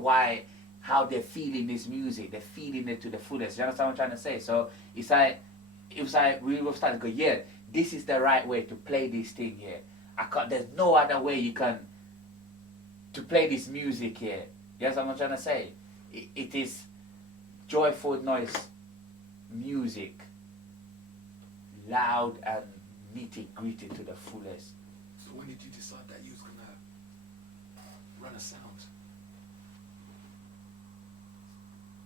how they're feeling this music, they're feeling it to the fullest. You understand what I'm trying to say? So it was like we were starting to go, yeah, this is the right way to play this thing here. There's no other way you can to play this music here. You understand what I'm trying to say? It is joyful noise music, loud and nitty gritty to the fullest. So when did you decide that you was gonna run a sound?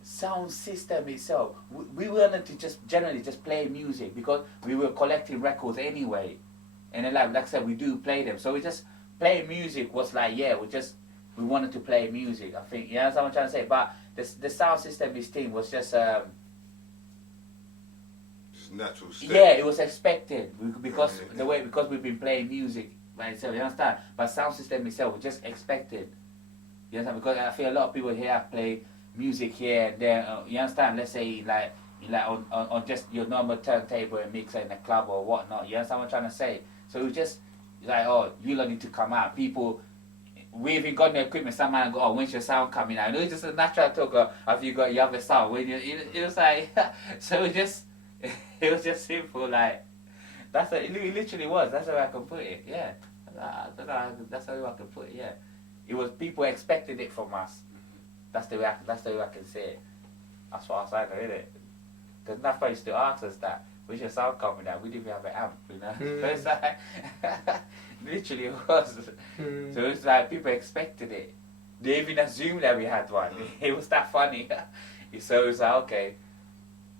Sound system itself, we wanted to just generally just play music because we were collecting records anyway, and then like I said, we do play them. So we just play music was like, yeah, we wanted to play music. I think, you know what I'm trying to say. But the sound system, this thing was just natural state. yeah, it was expected because because we've been playing music by itself. You understand? But sound system itself was just expected. You understand? Because I feel a lot of people here play music here and there. You understand? Let's say like on just your normal turntable and mixer in a club or whatnot. You understand what I'm trying to say? So it was just like, oh, you don't need to come out. People, we even got the equipment. Some man go, oh, when's your sound coming out? You know, it's just a natural talk. Have you got your other sound? When it was like, so it was just simple. Like it literally was. That's how I can put it. Yeah, I don't know. That's how I can put it. Yeah, it was people expected it from us. That's the way I can say it. That's what I said, isn't it? Because Nafa used to ask us that, where's your sound coming out? We didn't even have an amp, you know? So it's like, literally it was. So it's like people expected it. They even assumed that we had one. It was that funny. So it's like, okay,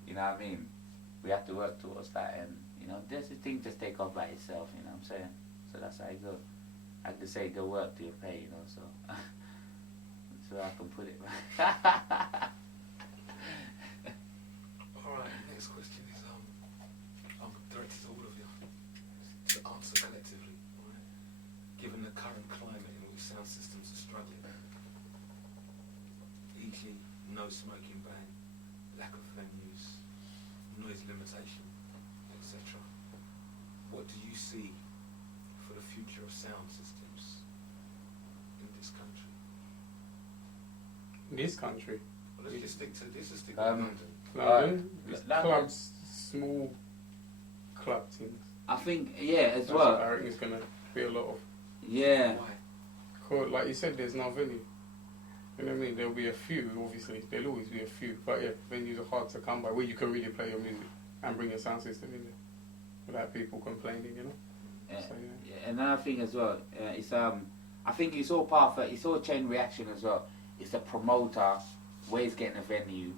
you know what I mean? We have to work towards that, and you know, this thing just take off by itself, you know what I'm saying? So that's how it goes. I like to say, go work till you pay, you know, so. So I can put it. Alright, next question is I'm directed to all of you to answer collectively. Alright? Given the current climate in which sound systems are struggling, e.g. no smoking ban, lack of venues, noise limitation, etc. What do you see for the future of sound systems in this country? This country. Well, let's just stick with London. London, London. clubs, small club things. I think, yeah, as That's well. what I reckon is gonna be a lot of. Yeah. Why? Like you said, there's no venue. You know what I mean? There'll be a few, obviously. There'll always be a few. But yeah, venues are hard to come by where you can really play your music and bring your sound system in there without people complaining, you know? Yeah. So, yeah. Yeah, another thing as well, it's I think it's all part of it's all chain reaction as well. It's the promoter, where he's getting a venue,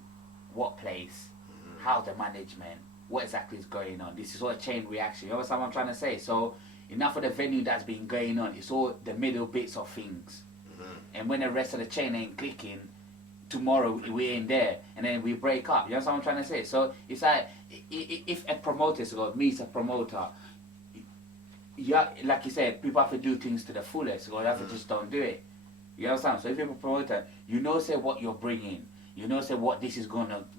what place, how the management, what exactly is going on. This is all a chain reaction. You understand what I'm trying to say? So enough of the venue that's been going on, it's all the middle bits of things. And when the rest of the chain ain't clicking, tomorrow we ain't there, and then we break up. You understand what I'm trying to say? So it's like, if a promoter meets a promoter, yeah, like you said, people have to do things to the fullest, or they have to just don't do it. You understand? So if you're a promoter, you know, say what you're bringing. You know, say what this is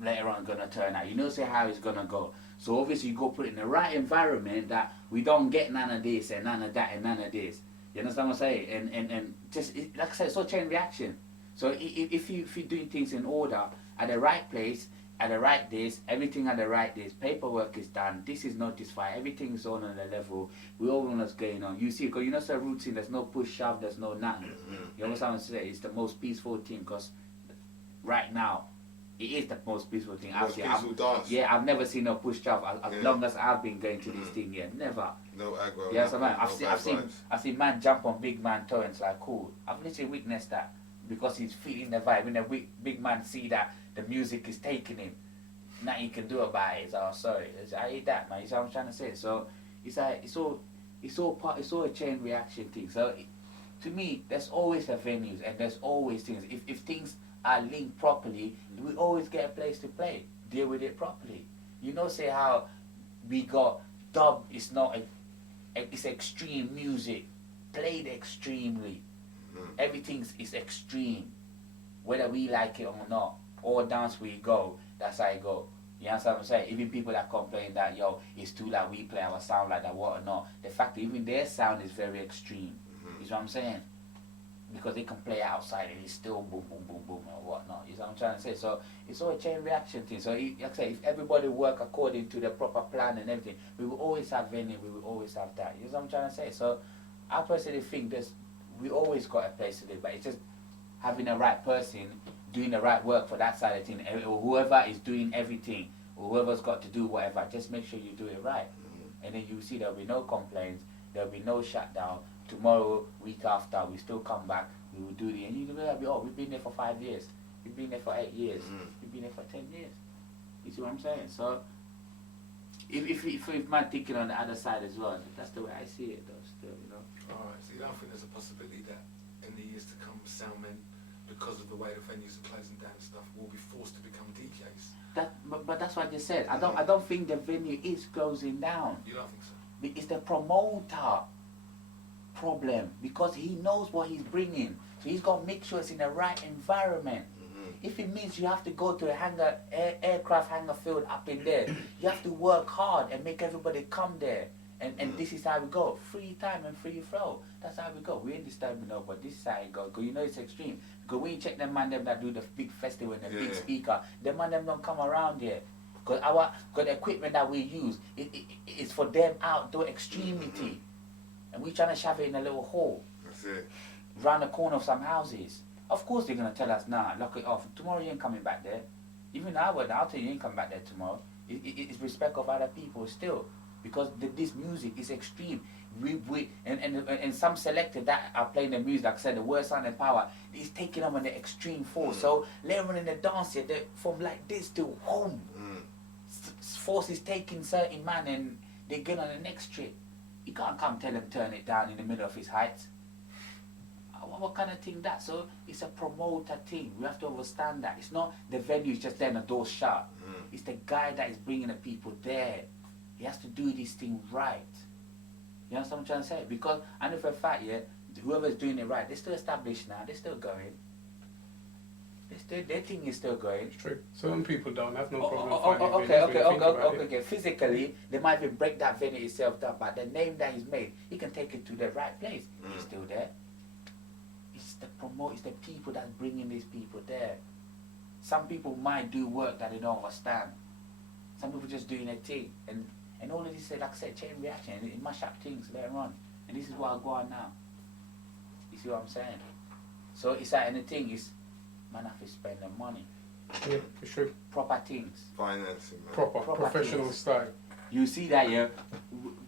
later on gonna turn out. You know, say how it's gonna go. So obviously you go put it in the right environment that we don't get none of this and none of that and none of this. You understand what I'm saying? And just like I said, it's all chain reaction. So if you're doing things in order at the right place, at the right days, everything at the right days, paperwork is done, this is notified, everything is on the level, we all know what's going on. You see, because you know, so routine, there's no push shove, there's no nothing. You understand what I'm saying? It's the most peaceful thing, because right now, it is the most peaceful thing. Most peaceful dance. Yeah, I've never seen no push shove as long as I've been going to this thing. Yeah, never. No aggro. Yeah, so man, no I've seen man jump on big man toe and it's like cool. I've literally witnessed that because he's feeling the vibe. When the big man see that the music is taking him, nothing he can do about it. It's like, oh, sorry, I hate that, man. You see what I'm trying to say? So it's like it's all a chain reaction thing. So to me, there's always the venues and there's always things. If things are linked properly, we always get a place to play. Deal with it properly. You know, say how we got dub is not it's extreme music, played extremely. Everything is extreme, whether we like it or not. All dance we go, that's how it go. You understand what I'm saying? Even people that complain that, yo, it's too loud, we play our sound like that, what or not. The fact that even their sound is very extreme. You know what I'm saying? Because they can play outside and it's still boom, boom, boom, boom, or whatnot. You know what I'm trying to say? So it's all a chain reaction thing. So like I say, if everybody work according to the proper plan and everything, we will always have venue, we will always have that. You know what I'm trying to say? So I personally think we always got a place to do, but it's just having the right person doing the right work for that side of thing, or whoever is doing everything, or whoever's got to do whatever, just make sure you do it right. And then you see there'll be no complaints, there'll be no shutdown. Tomorrow, week after, we still come back, we will do and you'll be like, oh, we've been there for 5 years, we've been there for 8 years, we've been there for 10 years. You see what I'm saying? So, if man thinking on the other side as well, that's the way I see it though, still, you know. Alright, so you don't think there's a possibility that in the years to come, soundmen, because of the way the venues are closing down and stuff, will be forced to become DJs? But that's what I just said. I don't think the venue is closing down. You don't think so? It's the promoter problem, because he knows what he's bringing, so he's got to make sure it's in the right environment. If it means you have to go to a aircraft hangar field up in there, you have to work hard and make everybody come there. And this is how we go. Free time and free throw. That's how we go. We ain't disturbing nobody. This is how it goes. Because you know it's extreme. Because when you check them man them that do the big festival and the big speaker, them man them don't come around here. Because the equipment that we use, it's for them outdoor extremity. And we trying to shove it in a little hole. That's it. Round the corner of some houses. Of course they're going to tell us, nah, lock it off. Tomorrow you ain't coming back there. Even I'll tell you ain't coming back there tomorrow. It's respect of other people still. Because this music is extreme. And some selected that are playing the music, like I said, the worst sound and power, is taking them on the extreme force. So later on in the dance, they're from like this to home. Force is taking certain man and they get on the next trip. You can't come tell him turn it down in the middle of his heights. What kind of thing that? So it's a promoter thing. We have to understand that. It's not the venue is just there and the door's shut. It's the guy that is bringing the people there. He has to do this thing right. You know what I'm trying to say? Because I know for a fact, whoever's doing it right, they're still established now. They're still going. Their thing is still going. It's true. Certain people don't have no problem finding Okay. Physically, they might even break that venue itself down, but the name that he's made, he can take it to the right place. He's still there. It's the people that's bringing these people there. Some people might do work that they don't understand. Some people just doing their thing, and all of this, like I said, chain reaction, and it mash up things later on. And this is what I go on now. You see what I'm saying? So it's like, and the thing is, man have to spend the money. Yeah, for sure. Proper things. Financing, man. Proper professional things. style. You see that,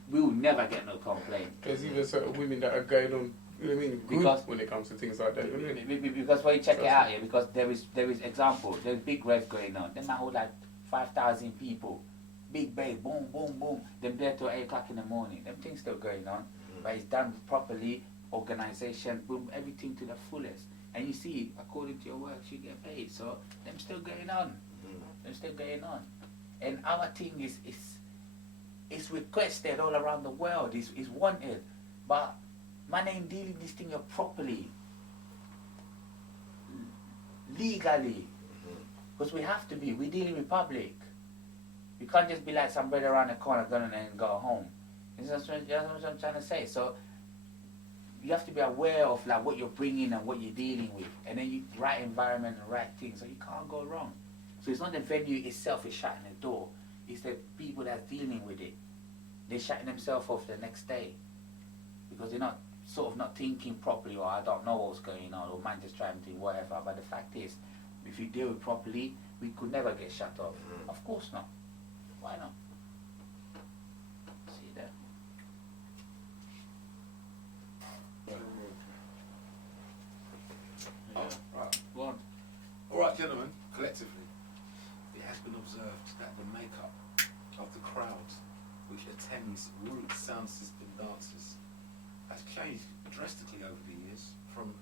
we will never get no complaint. There's even certain women that are going on, you know what I mean, good Because when it comes to things like that. You know what I mean? Because when you check it out here, because there is example, there's big raves going on. Them might hold like 5,000 people. Big bass, boom, boom, boom. Them there till 8 o'clock in the morning. Them things still going on. But it's done properly, organization, boom, everything to the fullest. And you see, according to your work, you get paid. So them still going on. Them still going on. And our thing is requested all around the world. Is wanted. But man ain't dealing this thing properly. Legally. Because we have to be. We're dealing with public. We can't just be like some brother around the corner going and go home. That's what I'm trying to say. So you have to be aware of like what you're bringing and what you're dealing with, and then you right environment and right things, so you can't go wrong. So it's not the venue itself is shutting the door; it's the people that's dealing with it. They're shutting themselves off the next day because they're not thinking properly, or I don't know what's going on, or man just trying to do whatever. But the fact is, if you deal it properly, we could never get shut off. Of course not. Why not? See that? Alright, gentlemen, collectively, it has been observed that the makeup of the crowd which attends Root sound system dances has changed drastically over the years, from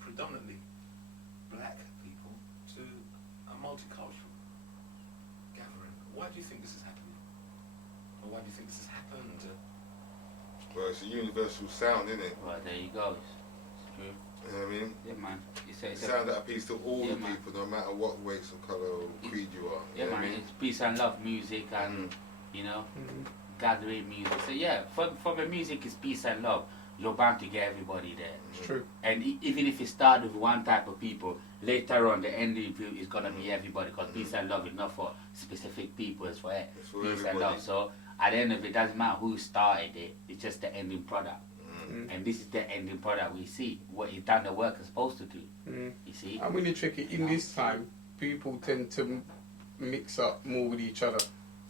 predominantly black people a multicultural gathering. Why do you think this is happening? Or why do you think this has happened? Well, it's a universal sound, isn't it? Well, there you go. It's true. You know what I mean? Yeah, man. It's It's a sound that appeals to all Yeah, the man. people, no matter what race or colour or creed you are. You yeah, know what man. I mean? It's peace and love music and, you know, Mhm. gathering music. So yeah, for the music is peace and love. You're bound to get everybody there. It's true. And even if it starts with one type of people, later on the ending is gonna be everybody. Because peace and love is not for specific people; it's for It's for peace and everybody. love. So at the end of it, doesn't matter who started it. It's just the ending product. Mm. And this is the ending product we see. What it done the work it's supposed to do. Mm. You see? I'm really tricky. In this time, people tend to mix up more with each other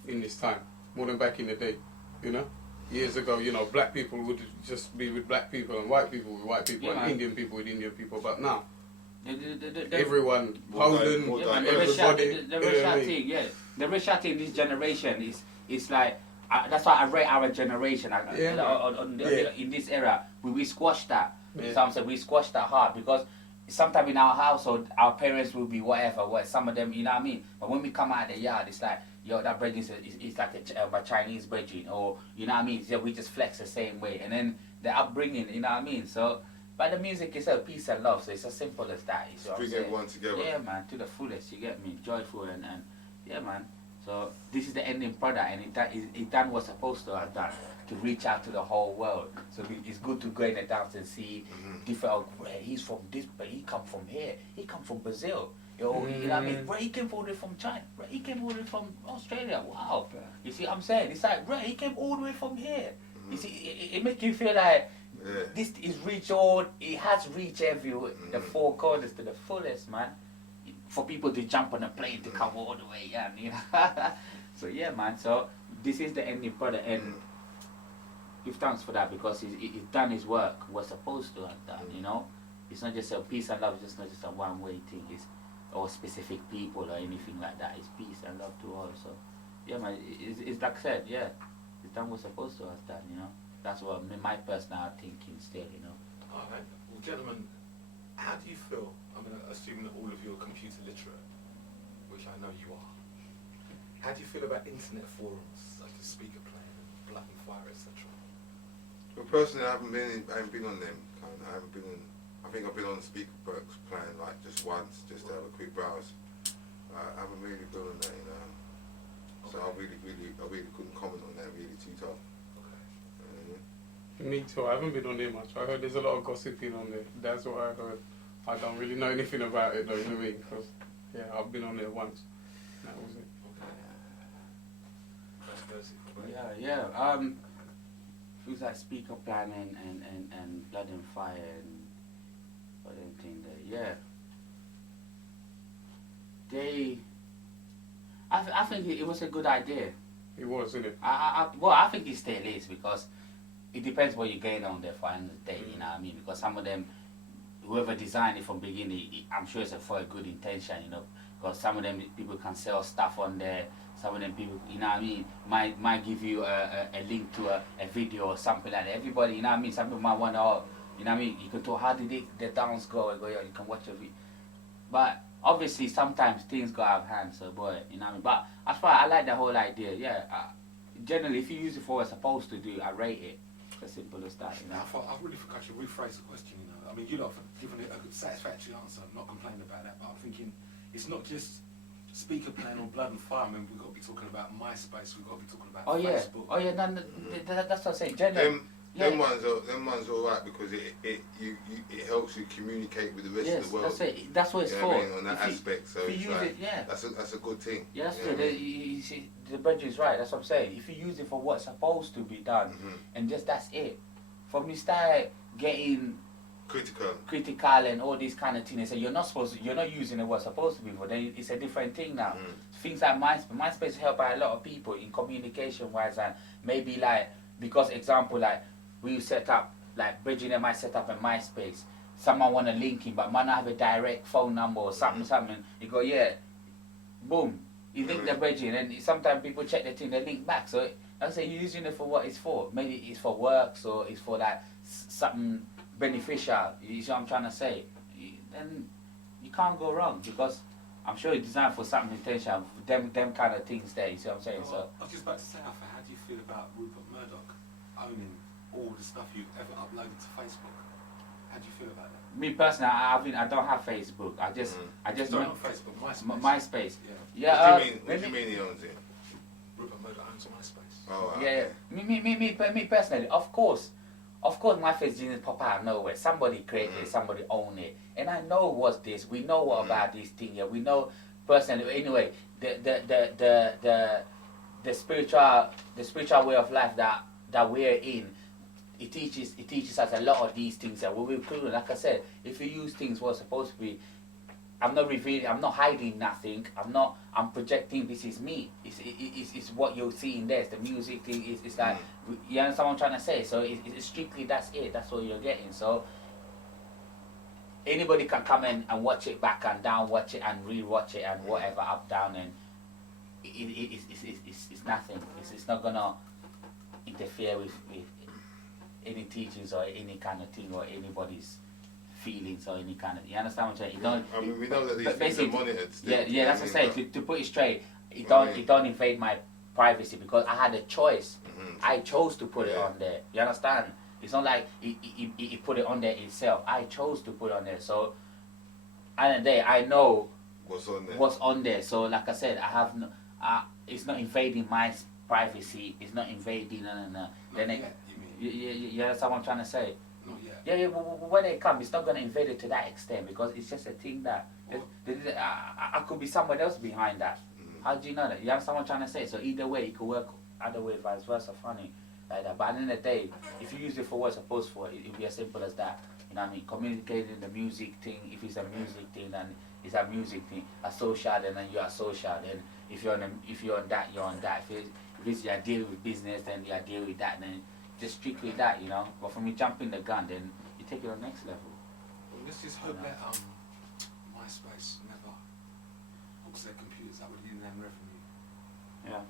in this time, more than back in the day, you know? Years ago, you know, black people would just be with black people and white people with white people Yeah, and man. Indian people with Indian people. But now, The- everyone, More Poland, more Yeah, man, the diverse. everybody, the you know what I racial mean? thing, yeah. The racial thing in this generation is like, that's why I rate our generation. Yeah, Yeah. In this era, we squash that. Yeah. Some say we squash that hard because sometimes in our household, our parents will be whatever. Some of them, you know what I mean? But when we come out of the yard, it's like, yo, that bread is like a Chinese bread, or, you know what I mean? So we just flex the same way. And then the upbringing, you know what I mean? So, but the music is a peace and love, so it's as simple as that. You see what I'm Bring saying? everyone together. Yeah, man, to the fullest, you get me? Joyful and yeah, man. So this is the ending product, and it done what's supposed to have done, to reach out to the whole world. So it's good to go in the dance and see different, he's from this, but he come from here. He come from Brazil. You know what I mean? Bro, he came all the way from China. Bro, he came all the way from Australia. Wow. You see what I'm saying? It's like, bro, he came all the way from here. You see, it makes you feel like this is reach all, it has reached everywhere, the four corners to the fullest, man. For people to jump on a plane to come all the way, yeah, you know. So yeah, man. So this is the ending product, and give thanks for that because it done his work. Was supposed to have done, you know. It's not just a peace and love. It's just not just a one-way thing. It's or specific people or anything like that. It's peace and love to all. So yeah, man. It's like I said, yeah. It's done what's supposed to have done, you know. That's what my personal thinking still, you know. All right. Well, gentlemen, how do you feel? I'm going to assume that all of you are computer literate, which I know you are. How do you feel about internet forums such as Speaker Plane, Blood and Fire, etc.? Well, personally, I haven't been on them. I haven't been on. I think I've been on Speaker Plan like just once, just to have a quick browse. I haven't really been on that, you know. So I really couldn't comment on that really too tough. Me too. I haven't been on there much. I heard there's a lot of gossiping on there. That's what I heard. I don't really know anything about it though, you know what I mean? Because, yeah, I've been on there once. That was it. Yeah. Things like Speaker Plan and Blood and Fire and what them thing there. Yeah. I think it was a good idea. It was, isn't it? I think it still is because it depends what you gain on the final day, you know what I mean? Because some of them, whoever designed it from beginning, I'm sure it's for a good intention, you know. Because some of them people can sell stuff on there. Some of them people, you know what I mean, might give you a link to a video or something like that. Everybody, you know what I mean. Some people might want to, you know what I mean. You can talk, how did the dance go? And go, yeah, you can watch a video. But obviously, sometimes things go out of hand. So boy, you know what I mean. But as far I like the whole idea. Yeah. Generally, if you use it for what it's supposed to do, I rate it. As simple as that, you know. I really think I should rephrase the question, you know. I mean, you lot have given it a good satisfactory answer. I'm not complaining about that, but I'm thinking it's not just Speaker Plan or Blood and Fire. I mean, we've got to be talking about MySpace, we've got to be talking about Facebook. Oh yeah, no, that's what I'm saying. Generally, Them ones alright because it helps you communicate with the rest of the world. That's it. That's what it's You for. know what I mean, on that aspect. So if it's you use like, it, yeah. that's a good thing. Yeah, that's you know it. what I mean? You see, the Bridget's right. That's what I'm saying. If you use it for what's supposed to be done, and just that's it. From you start getting critical and all these kind of things, they say you're not using it what's supposed to be for. Then it's a different thing now. Things like MySpace help out a lot of people in communication wise, and maybe like because example like we set up like Bridget and I set up a MySpace. Someone want to link in, but might not have a direct phone number or something. You go, yeah, boom. You link the Bridget, and sometimes people check the thing, they link back. So I say you're using it for what it's for. Maybe it's for work, so it's for like something beneficial. You see what I'm trying to say? Then you can't go wrong because I'm sure it's designed for something intentional. Them kind of things there. You see what I'm saying? So. I was just about to say, Alpha, how do you feel about Rupert Murdoch owning all the stuff you've ever uploaded to Facebook? How do you feel about that? Me personally, I don't have Facebook. I just Sorry, not Facebook, MySpace. MySpace. Yeah. What do you mean he owns it? Rupert Murdoch owns MySpace. Oh, Yeah. Me personally, of course, my face didn't pop out of nowhere. Somebody created it, somebody owned it, and I know what's this. We know what about this thing here. We know personally. Anyway, the spiritual way of life that we're in. It teaches us a lot of these things that we're including. Like I said, if you use things what's supposed to be, I'm not revealing, I'm not hiding nothing. I'm projecting. This is me. It's what you're seeing there. It's the music thing. It's like you understand what I'm trying to say. So it's strictly that's it. That's all you're getting. So anybody can come in and watch it back and down, watch it and re-watch it and whatever up down and it's nothing. It's not gonna interfere with any teachings or any kind of thing or anybody's feelings or any kind of. You understand what I'm saying? I mean, we know that these things are monitored. Yeah, that's what I'm saying. To put it straight, it don't invade my privacy because I had a choice. I chose to put it on there. You understand? It's not like he put it on there itself. I chose to put it on there. So, at the day, I know what's on there. So, like I said, I have no. It's not invading my privacy. It's not invading. No. Then you understand what I'm trying to say? Not yet. Yeah. When they come, it's not going to invade it to that extent because it's just a thing that I could be someone else behind that. How do you know that? You understand what I'm trying to say? So either way, it could work. Other way, vice versa. Funny like that. But at the end of the day, if you use it for what it's supposed for, it'll be as simple as that. You know what I mean? Communicating the music thing. If it's a music thing, then it's a music thing. A social, then you're a social. Then if you're on that, you're on that. If it's you're dealing with business, then you're dealing with that. Then just strictly that, you know. But from you jumping the gun, then you take it to the next level. Well, let's just hope that MySpace never hooks their computers up with in-name revenue. Yeah.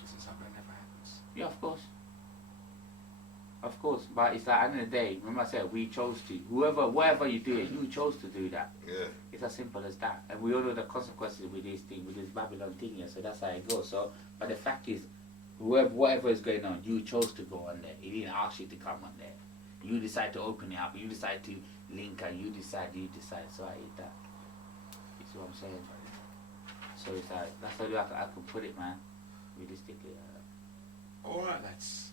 Let's just hope that never happens. Yeah, of course. Of course, but it's like at the end of the day, remember I said we chose to. Whatever you do it, you chose to do that. Yeah. It's as simple as that. And we all know the consequences with this thing, with this Babylon thing here, so that's how it goes. So, but the fact is, whatever is going on, you chose to go on there. He didn't ask you to come on there. You decide to open it up, you decide to link and you decide. So I eat that. You see what I'm saying? So it's like, that's how I can put it, man. Realistically. Alright, lads.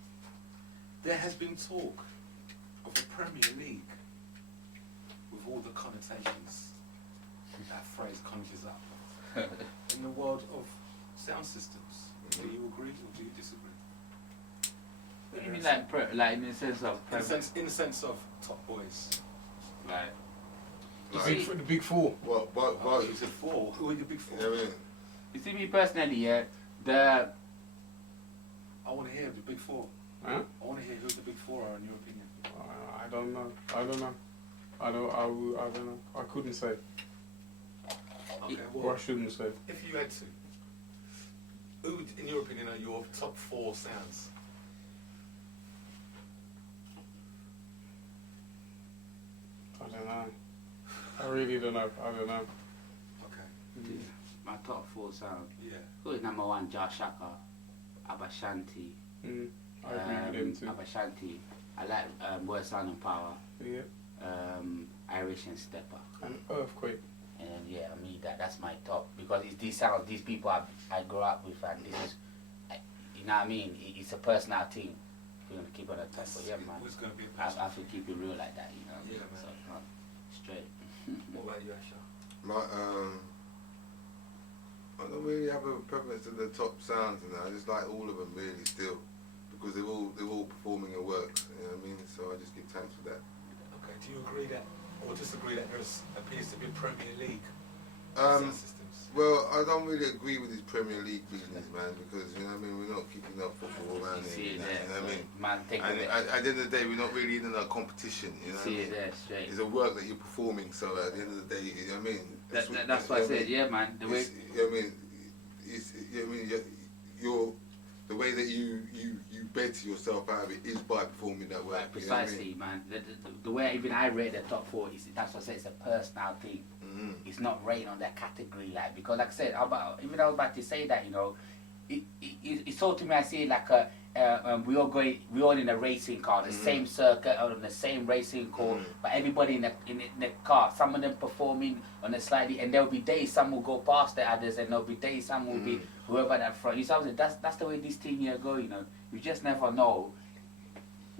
There has been talk of a Premier League with all the connotations that phrase conjures up in the world of sound systems. Do you agree or do you disagree? What do you mean, like in the sense of In the sense of top boys. like? The big four. What? You said four. Who are your big four? Yeah, I mean, You see, me personally, yeah, I want to hear the big four. Huh? I want to hear who the big four are in your opinion. I don't know. I don't know. I couldn't say. Okay, Or well, I shouldn't say. if you had to, who, in your opinion, are your top four sounds? I don't know. I really don't know. I don't know. Okay. my top four sound. Yeah. Who is number one? Jashaka, Abashanti. I agree with them too. Abashanti. I like Boy Sound and Power. Yeah. Irish and Stepper. And Earthquake. And yeah, I mean that's my top because it's these sounds, these people I grew up with, and this is, you know what I mean. It's a personal thing. We're gonna keep on that type, but yeah, man. Who's gonna be a I person? have to keep it real like that, you know. Yeah, man. So not straight. What about you, Asha? I don't really have a preference to the top sounds and that. I just like all of them really still, because they're all performing their works. You know what I mean? So I just give thanks for that. Okay. Do you agree that, or disagree that there appears to be a Premier League sound systems? Well, I don't really agree with this Premier League business, man, because you know what I mean. We're not keeping up football around You see here. it You there. know what I mean? Man, take And it. at the end of the day, we're not really in a competition. You know what I See mean? it there straight. It's a work that you're performing, so at the end of the day, you know what I mean? That's what I said. Yeah, man. The way. You know what I mean? It's, you know what I mean? You're the way that you better yourself out of it is by performing that work. Right, you know what I precisely, mean? man. The way even I rate the top four is that's what I say. It's a personal thing. It's not rating on that category, like, because like I said, even I was about to say that, you know, it's so to me, I see it like we all in a racing car, the same circuit on the same racing car, but everybody in the car, some of them performing on a slightly, and there'll be days some will go past the others, and there'll be days some will be whoever that front. You know, that's the way this thing here go. You know, you just never know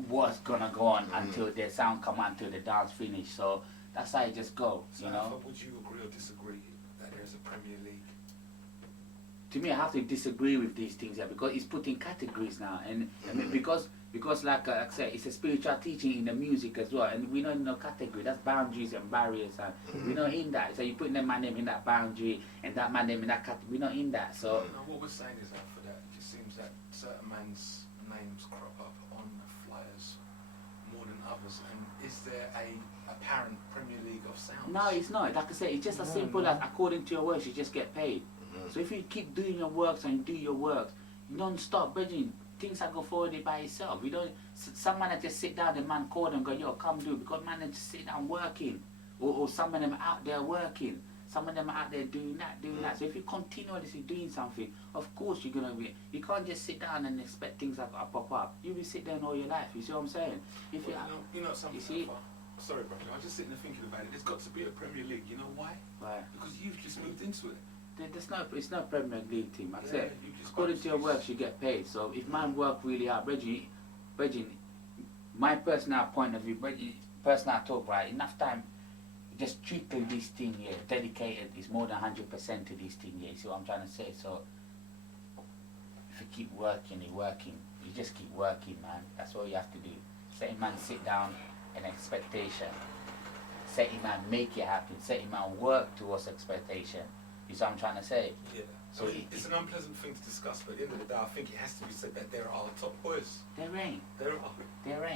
what's gonna go on until the sound come on, until the dance finish. So that's how it just go. So you know. would you agree or disagree that there's a Premier League? To me, I have to disagree with these things here because it's put in categories now, and I mean, because like I said, it's a spiritual teaching in the music as well, and we're not in no category. That's boundaries and barriers, and we're not in that. So you put that man name in that boundary and that man name in that category. We're not in that. So no, what we're saying is that for that, it just seems that certain man's names crop up on the flyers more than others. And is there a apparent Premier League of sounds? no, it's not. Like I said, it's just as simple as according to your works, you just get paid. So if you keep doing your works and you do your works non-stop, Bridging, things are go forward by itself. You don't, some man that just sit down, the man call them, go, yo, come do, because man that just sit down working. Or some of them are out there working. Some of them are out there doing that. So if you continuously doing something, of course you're going to be, you can't just sit down and expect things to pop up. You will sit down all your life, you see what I'm saying? If Well, you know something, you see, sorry, brother, I was just sitting there thinking about it. There's got to be a Premier League. You know why? right. Because you've just moved into it. It's not Premier League team. Like I said, you just according got to your works, you get paid. So if man work really hard, Bridging, my personal point of view, personal talk, right? Enough time, just strictly this thing here, dedicated is more than 100% to this thing here. You see what I'm trying to say? So if you keep working, you just keep working, man. That's all you have to do. Say man, sit down, an expectation. Say man, make it happen. Say man, work towards expectation. You see what I'm trying to say? Yeah. So it's an unpleasant thing to discuss, but at the end of the day, I think it has to be said that there are top boys. There ain't. There are.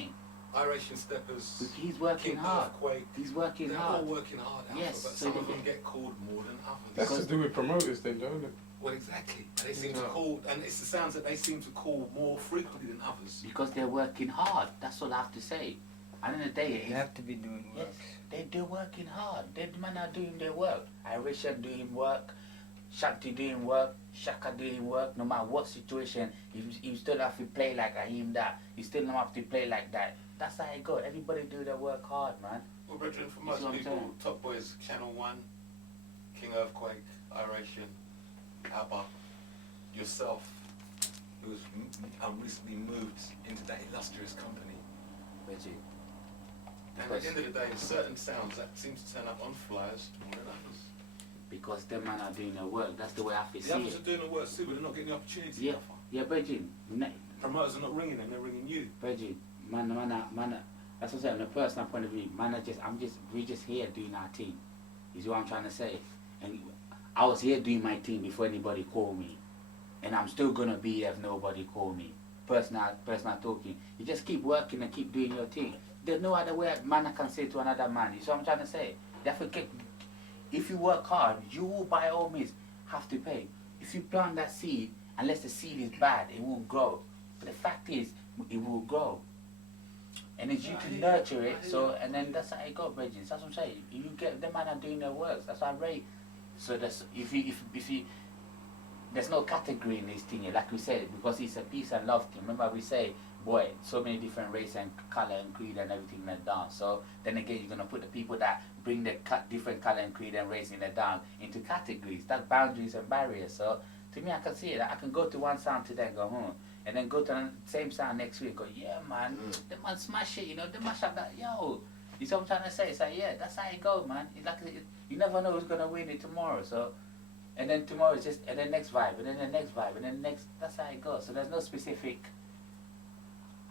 Iration Steppers. He's working King hard. Earthquake. He's working They're hard. all working hard, Alpha, Yes, but so some of they- them get called more than others. That's to do with promoters, then, don't it? Well, exactly. They seem to Yeah. call, and it's the sounds that they seem to call more frequently than others. Because they're working hard. That's all I have to say. At the end of the day, You it's, have to be doing yes, work. they're working hard. The man are doing their work. Irishan doing work, Shakti doing work, Shaka doing work. No matter what situation, you still have to play like him that. You still have to play like that. That's how it goes. Everybody do their work hard, man. Well, brethren, for You most see what I'm people, saying? top boys, Channel 1, King Earthquake, Iration, ABBA, yourself, who was recently moved into that illustrious company. Reggie. And at the end of the day, certain sounds that seem to turn up on flyers more than others. Because them man are doing their work. That's the way I have to The see others it. are doing the work too, but they're not getting the opportunity. Yeah, Alpha. yeah, Reggie. Promoters are not ringing them, they're ringing you. Reggie, man, that's what I'm saying, from a personal point of view, we're just here doing our thing. You see what I'm trying to say? And I was here doing my thing before anybody called me. And I'm still gonna be here if nobody called me. Personal talking. You just keep working and keep doing your thing. There's no other way a man can say to another man. You see what I'm trying to say? You have to get, if you work hard, you will by all means have to pay. If you plant that seed, unless the seed is bad, it won't grow. But the fact is, it will grow. And it's you to nurture it, so, and then that's how it goes, Bridges. That's what I'm saying. You get, the man are doing their works. That's what I rate. So that's, if you, there's no category in this thing here, like we said, because it's a peace and love thing. Remember we say, boy, so many different race and color and creed and everything in the dance. So then again, you're gonna put the people that bring the different color and creed and race in the dance into categories. That's boundaries and barriers. So to me, I can see it. I can go to one sound today and go, and then go to the same sound next week and go, yeah, man, the man smash it, they mash up that, yo. You see what I'm trying to say? It's like, yeah, that's how it goes, man. It's like, you never know who's gonna win it tomorrow. So, and then tomorrow is just, and then next vibe, and then the next vibe, and then next, that's how it goes. So there's no specific,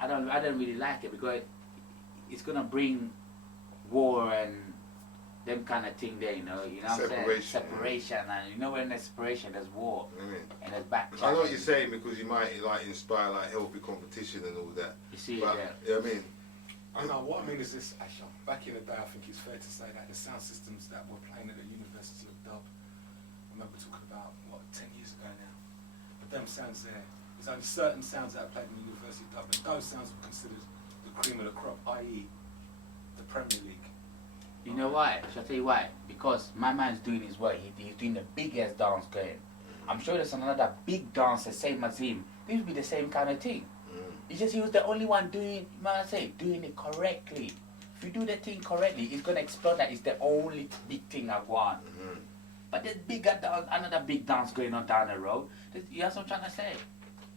I don't really like it because it's gonna bring war and them kind of thing there, you know what I'm saying? Separation, and when there's separation, there's war, and there's back. I know what you're saying because you might like inspire like healthy competition and all that. You see, but, yeah. You know what I mean? I know, what I mean is this, Asha. Back in the day, I think it's fair to say that the sound systems that were playing at the University of Dub, I remember talking about, 10 years ago now, but them sounds there, there's only certain sounds that are played in the University of Dub, and those sounds were considered the cream of the crop, i.e. the Premier League. You know why? Shall I tell you why? Because my man's doing his work. He's doing the biggest dance going. I'm sure there's another big dance the same as him. This would be the same kind of thing. It's just he was the only one doing, doing it correctly. If you do the thing correctly, it's gonna explode. That it's the only big thing I want. But there's bigger dance, another big dance going on down the road. That's what I'm trying to say.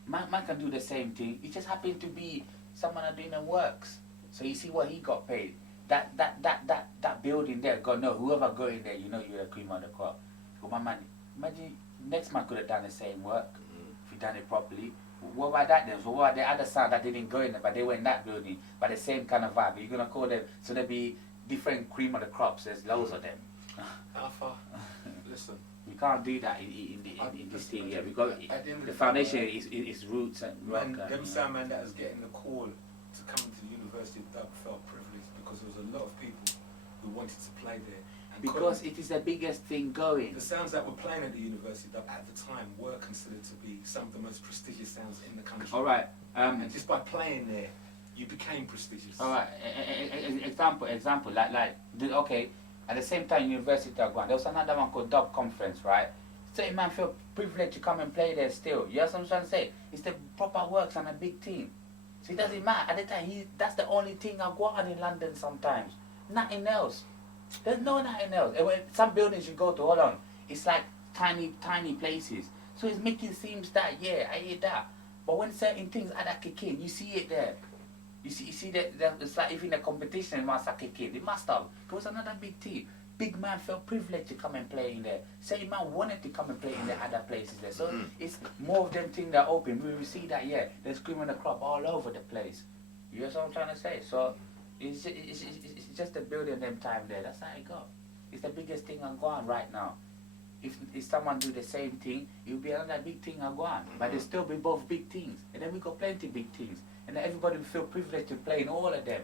Man can do the same thing. It just happened to be someone that doing the works. So you see what he got paid. That building there, whoever got in there, you know you're the cream of the crop. But my man, imagine next man could have done the same work if he done it properly. What about that then? So what about the other side that didn't go in there, but they were in that building, but the same kind of vibe? You're gonna call them, so there'll be different cream of the crops. There's loads of them. Alpha, listen. We can't do that in this thing here because the foundation is roots and rock. Man, them sound man that was getting the call to come to the University of Dub felt privileged because there was a lot of people who wanted to play there. And because it is the biggest thing going. the sounds that were playing at the University of Dub at the time were considered to be some of the most prestigious sounds in the country. All right. And just by playing there, you became prestigious. All right. Example. Okay. At the same time, University of Guam, there was another one called Dub Conference, right? Certain man feel privileged to come and play there still. You know what I'm trying to say? It's the proper works and a big team. So it doesn't matter. At the time, that's the only thing I go on in London sometimes. Nothing else. There's nothing else. And when some buildings you go to, hold on, it's like tiny places. So it's making seems that, yeah, I hear that. But when certain things are that kick in, you see it there. You see that it's like even the competition must have kicked in. It must have. Because another big team. Big man felt privileged to come and play in there. Certain man wanted to come and play in the other places there. So it's more of them things that are open. We will see that, yeah, they're screaming the crop all over the place. You know what I'm trying to say? So it's just the building them time there. That's how it go. It's the biggest thing on Guam right now. If someone do the same thing, it will be another big thing on Guam. But there still be both big things. And then we got plenty big things. And then everybody will feel privileged to play in all of them.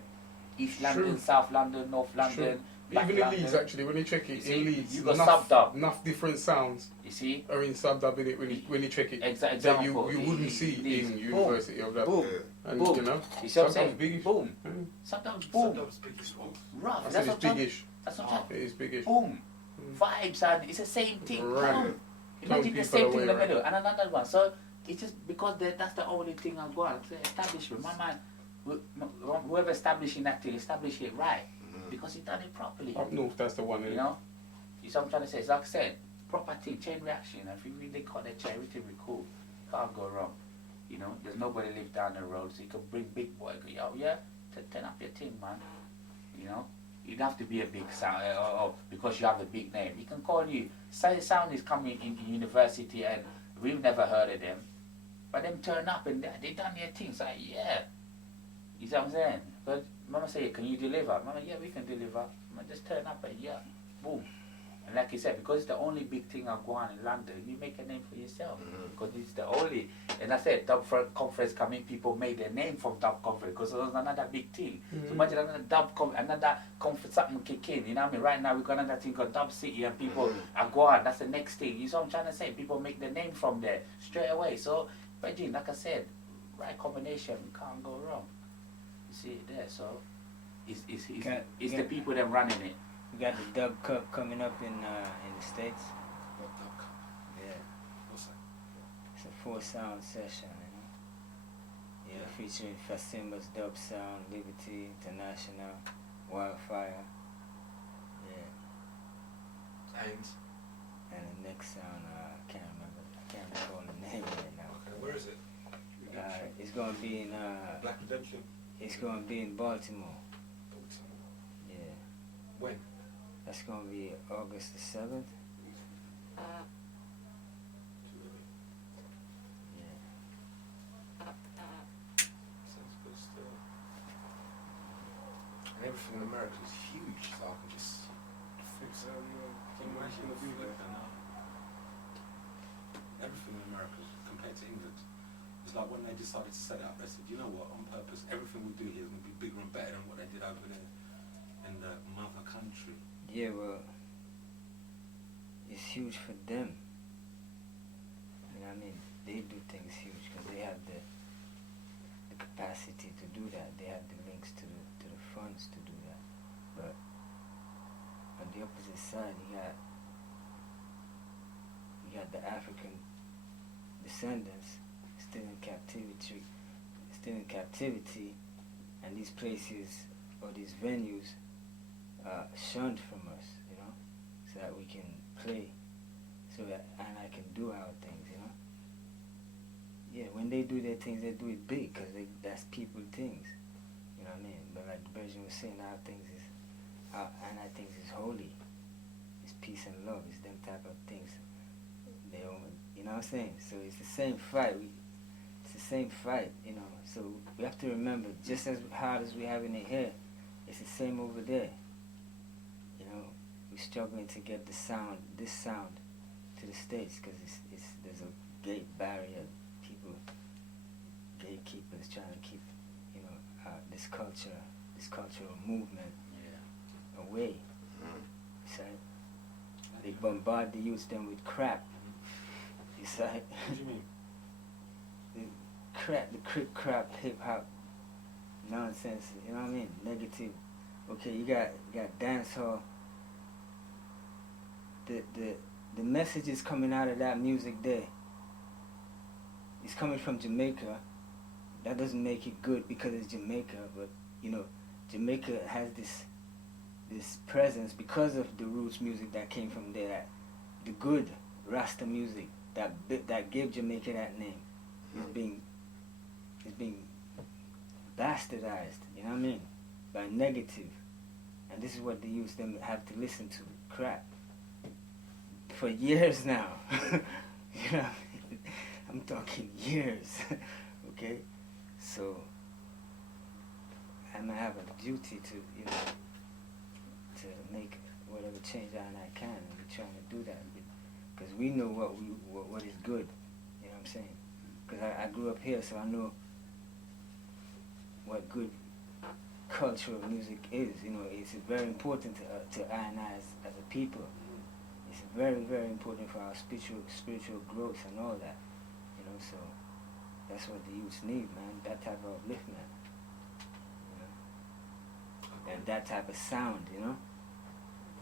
East London, South London, North London. Even in Leeds, actually, when you check it, See, in Leeds, you got sub-dub. enough different sounds You see? are in sub-dub in it when you check it. Exactly. That you wouldn't see in University of Dub. Boom. And Boom. you know, You see what I'm saying? sometimes biggish. Boom. Mm. Sometimes boom. Sometimes biggest one. Rough. I said That's it's what I'm biggish. That's what I'm It is biggish. Boom. Vibes and it's the same thing. Right. Boom. Imagine the people same thing in the away, middle and another one. So it's just because that's the only thing I got. It's the establishment. My man, whoever establishing that thing, establish it right. Because he done it properly. Up north, that's the one. You innit? know? You see what I'm trying to say? It's like I said, proper thing, chain reaction. If you really cut the chain, everything will be cool. Can't go wrong. You know, there's nobody live down the road, so you can bring big boy, go, yo, yeah, turn up your thing, man. You know? You don't have to be a big sound, or because you have a big name. You can call you, say sound is coming in university and we've never heard of them. But them turn up and they done their thing, so yeah. You see what I'm saying? But Mama say, can you deliver? Mama, yeah, we can deliver. Mama, just turn up and yeah, boom. And like you said, because it's the only big thing I go on in London, you make a name for yourself. Because it's the only, and I said, Dub Conference coming, people made their name from Dub Conference because it was another big thing. So imagine another conference, something kick in, you know what I mean? Right now we got another thing called Dub City and people are going, that's the next thing. You see what I'm trying to say? People make their name from there straight away. So, Reggie, like I said, right combination, can't go wrong. You see it there, so it's the people that running it. We got the Dub Cup coming up in the States. What Dub Cup? Yeah, What's that? it's a 4-sound session, you know. Yeah, featuring Fasimbas, Dub Sound, Liberty, International, Wildfire. Yeah, Ames. and the next sound, I can't recall the name right now. Okay, where is it? It's gonna be in Black Redemption. it's gonna be in Baltimore. Baltimore. Yeah, When? that's gonna be August the 7th. Yeah. Sounds good still. And everything in America is huge, so I can just flip so can you imagine the flipping out? Everything in America compared to England. It's like when they decided to set it up, they said, you know what, on purpose, everything we do here is going to be bigger and better than what they did over there in the mother country. Yeah, well, it's huge for them. You know what I mean? They do things huge because they have the capacity to do that. They have the links to the funds to do that. But opposite side, you got the African descendants still in captivity, and these places or these venues shunned from us, you know, so that we can play, so that and I can do our things, you know. Yeah, when they do their things, they do it big, cause that's people things, you know what I mean. But like Bergen was saying, our things is holy, it's peace and love, it's them type of things. They own, you know what I'm saying. So it's the same fight. It's the same fight, you know. So we have to remember, just as hard as we have in it here, it's the same over there. You know, we're struggling to get this sound to the States, because there's a gate barrier. People, gatekeepers trying to keep, you know, this cultural movement away. So they bombard the youth then with crap. You see? What do you mean? The crap, hip hop nonsense. You know what I mean? Negative. Okay, you got dance hall. The message is coming out of that music there. It's coming from Jamaica. That doesn't make it good because it's Jamaica, but you know, Jamaica has this presence because of the roots music that came from there. The good Rasta music that gave Jamaica that name is being bastardized, you know what I mean, by negative. And this is what the youth them have to listen to, crap, for years now. You know, I'm talking years. Okay, so I'm gonna have a duty to, you know, to make whatever change I can, and we're trying to do that because we know what is good. You know what I'm saying? Because I grew up here, so I know what good cultural music is. You know, it's very important to I and I as a people. It's very, very important for our spiritual growth and all that. You know, so that's what the youths need, man. That type of upliftment. You know? And that type of sound, you know?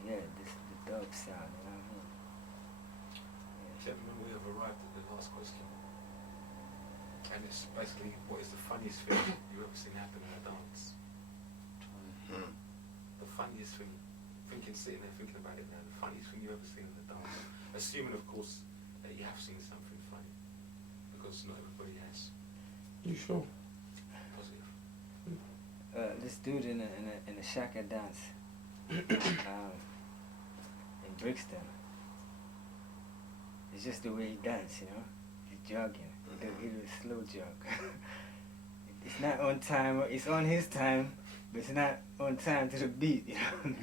Yeah, the dub sound, you know what I mean? Gentlemen, we have arrived at the last question. And it's basically, what is the funniest thing you've ever seen happen in a dance? The funniest thing, sitting there thinking about it now, the funniest thing you've ever seen in a dance. Assuming, of course, that you have seen something funny. Because not everybody has. You sure? Positive. This dude in a shaka dance in Brixton. It's just the way he dances, you know. He's jogging. He do a slow jog. It's not on time. It's on his time, but it's not on time to the beat. You know.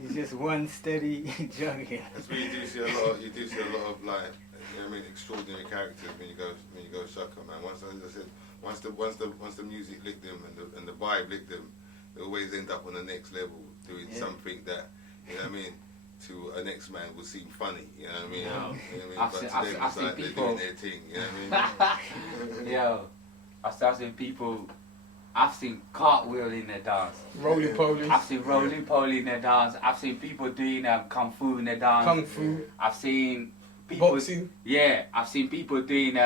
He's just one steady jogging. That's where you do see a lot of like, you know what I mean, extraordinary characters when you go shaka, man. Once, as I said, once the music licked them and the vibe licked them, they always end up on the next level doing something that, you know what I mean, to a next man would seem funny, you know what I mean? Yeah. You know what I mean? I've But seen- to I've them, I've it's seen like they're people- doing their thing, you know what I mean? Yo, I've seen people. I've seen cartwheel in their dance. Roly polies. I've seen roly-poly in their dance. I've seen people doing kung fu in their dance. Kung fu. I've seen people. Boxing. Yeah, I've seen people doing,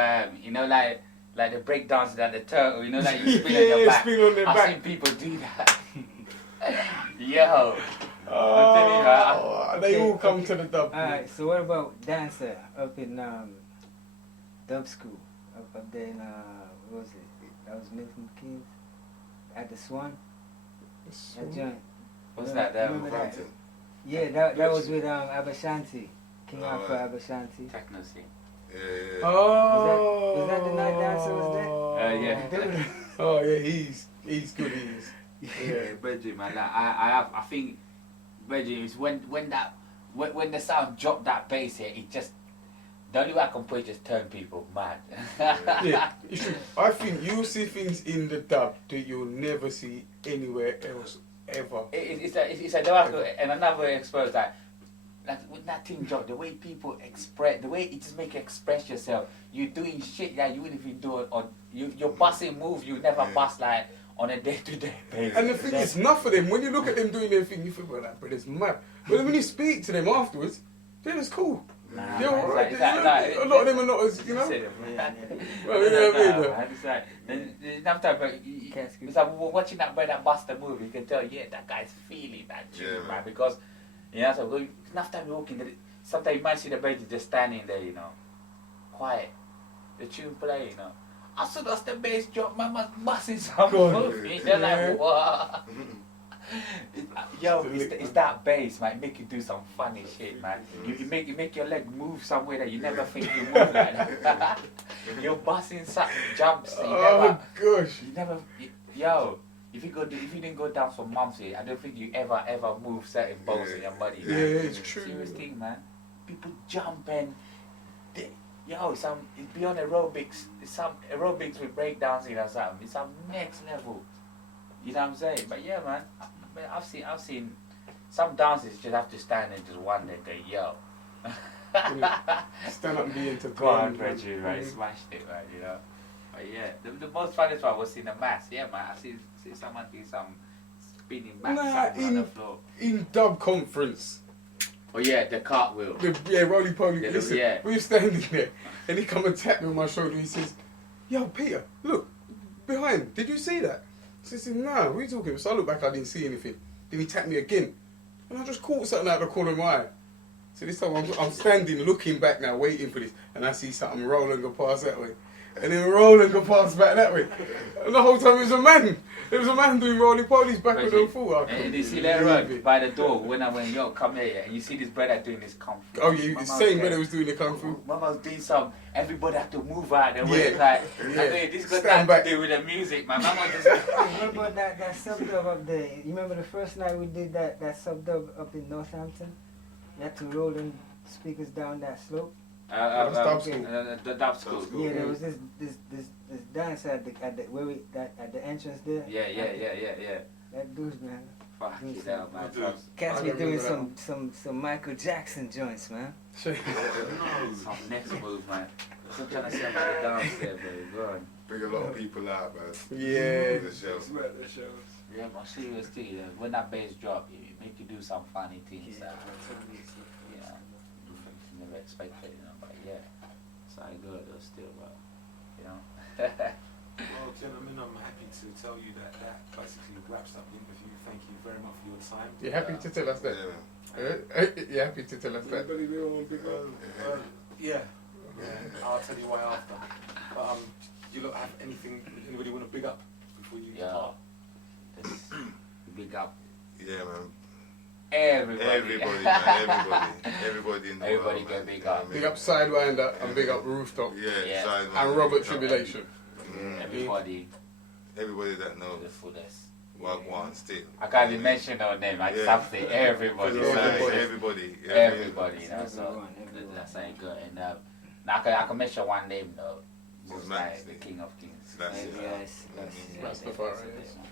you know, like the break dance that the turtle, you know, like you spin Yeah, on your back. spin on their I've back. seen people do that. Yo, I'm telling you, They all come to the dub. Alright, so what about dancer up in dub school? Up there in what was it? That was Milton Keynes? At the Swan? That joint. what's Remember- that? remember that? Frampton. Yeah, that was with Abashanti. King Oh, Afro right. Abashanti. Techno scene. Yeah. Oh. Was that the night dancer was there? Yeah. Oh yeah, he's good. He is. Yeah, Bridget, man. Like, I think Bridget is when the sound dropped that bass here, it just the only way I can put it just turned people mad. Yeah, it's true. I think you see things in the dub that you'll never see anywhere else ever. It's another exposed like when that thing drop, the way people express, the way it just make you express yourself. You're doing shit that you wouldn't even do it, or you're busting moves you never bust like on a day-to-day basis. And the thing is, enough of them, when you look at them doing their thing, you think, well, that brother's mad. But then when you speak to them afterwards, they're just cool. Nah, They're man, alright. it's like- A lot of them are not as, you know. Said it, man. Well, you know what I mean? Nah, man, it's like, there's enough time, but it's like watching that brother bust a move, you can tell, yeah, that guy's feeling that tune, Yeah, man, because, you know, so enough time walking, sometimes you might see the brother just standing there, you know, quiet, the tune play, you know. As soon as the bass drop, my man's busting some God, move, yeah. they're like, what? Yo, it's that bass, man. Make you do some funny shit, man. You make your leg move somewhere that you never think you move like that. You're busting some jumps. Oh gosh. You never. Yo, if you didn't go down for months, I don't think you ever move certain bones in your body. Yeah, Man. it's true. Serious thing, man. People jump and it's beyond aerobics. It's some aerobics with breakdancing or something. It's some next level. You know what I'm saying? But yeah, man. I've seen some dancers just have to stand and just wonder and go, yo. Stand up and be entertained. Go on, Reggie, right? Smashed it, right? You know. But yeah, the most funniest one was in the mass. Yeah, man. I see someone do some spinning back something on the floor. In dub conference. Oh yeah, the cartwheel. Roly Poly. Yeah, Listen, yeah. we were standing there, and he come and tap me on my shoulder. He says, "Yo, Peter, look behind. Did you see that?" I said, "No, what are you talking about?" So I looked back, I didn't see anything. Then he tapped me again, and I just caught something out of the corner of my eye. So this time I'm standing, looking back now, waiting for this, and I see something roll and go past that way, and then roll and go past back that way, and the whole time it was a man. There was a man doing roly polies backwards and forward. And you see later on by the door when I went, yo, come here, and you see this brother doing this kung fu. Oh yeah, the same brother was doing the kung fu. Mama was doing some. Everybody had to move out the way. It's like, I mean, this got Stand nothing back. to do with the music, man. Mama just. Remember that sub-dub up there? You remember the first night we did that sub-dub up in Northampton? You had to roll them speakers down that slope. Dub school. The dub school. Yeah, there was this dance at the entrance there. Yeah. That dude, man. Fuck you hell, man. Catch I me doing remember some Michael Jackson joints, man. Some next move, man. I'm trying to see about the dance there, bro. Go on. Bring a lot of people out, man. Yeah. The show. Smack the shows. Yeah, but serious thing, when that bass drop, it make you do some funny things that, you know, you never expected, you know, but yeah, so I go though still, but, you know. Well, gentlemen, I'm happy to tell you that basically wraps up the interview. Thank you very much for your time. You happy to tell us that? Yeah. You happy to tell us that? Anybody there on Big Man? Yeah, I'll tell you why after. But you lot have anybody want to big up before you Yeah, depart? this big up Yeah, man. everybody. Everybody, man. Everybody in the Everybody world, get man. big You know up. what I mean? Big up Sidewinder and big up Rooftop. Yeah, Yeah. Sidewinder, And Robert Rooftop. Tribulation. Everybody Everybody that to knows the fullest. Wagwan still. I can't even mention no name, I just Yeah. have to say everybody. Everybody. Everybody, you know, so Everyone. that's how it go. And now I can mention one name though. Who's Most next? like the King of Kings. That's it. Yes. Rastafari. Yeah.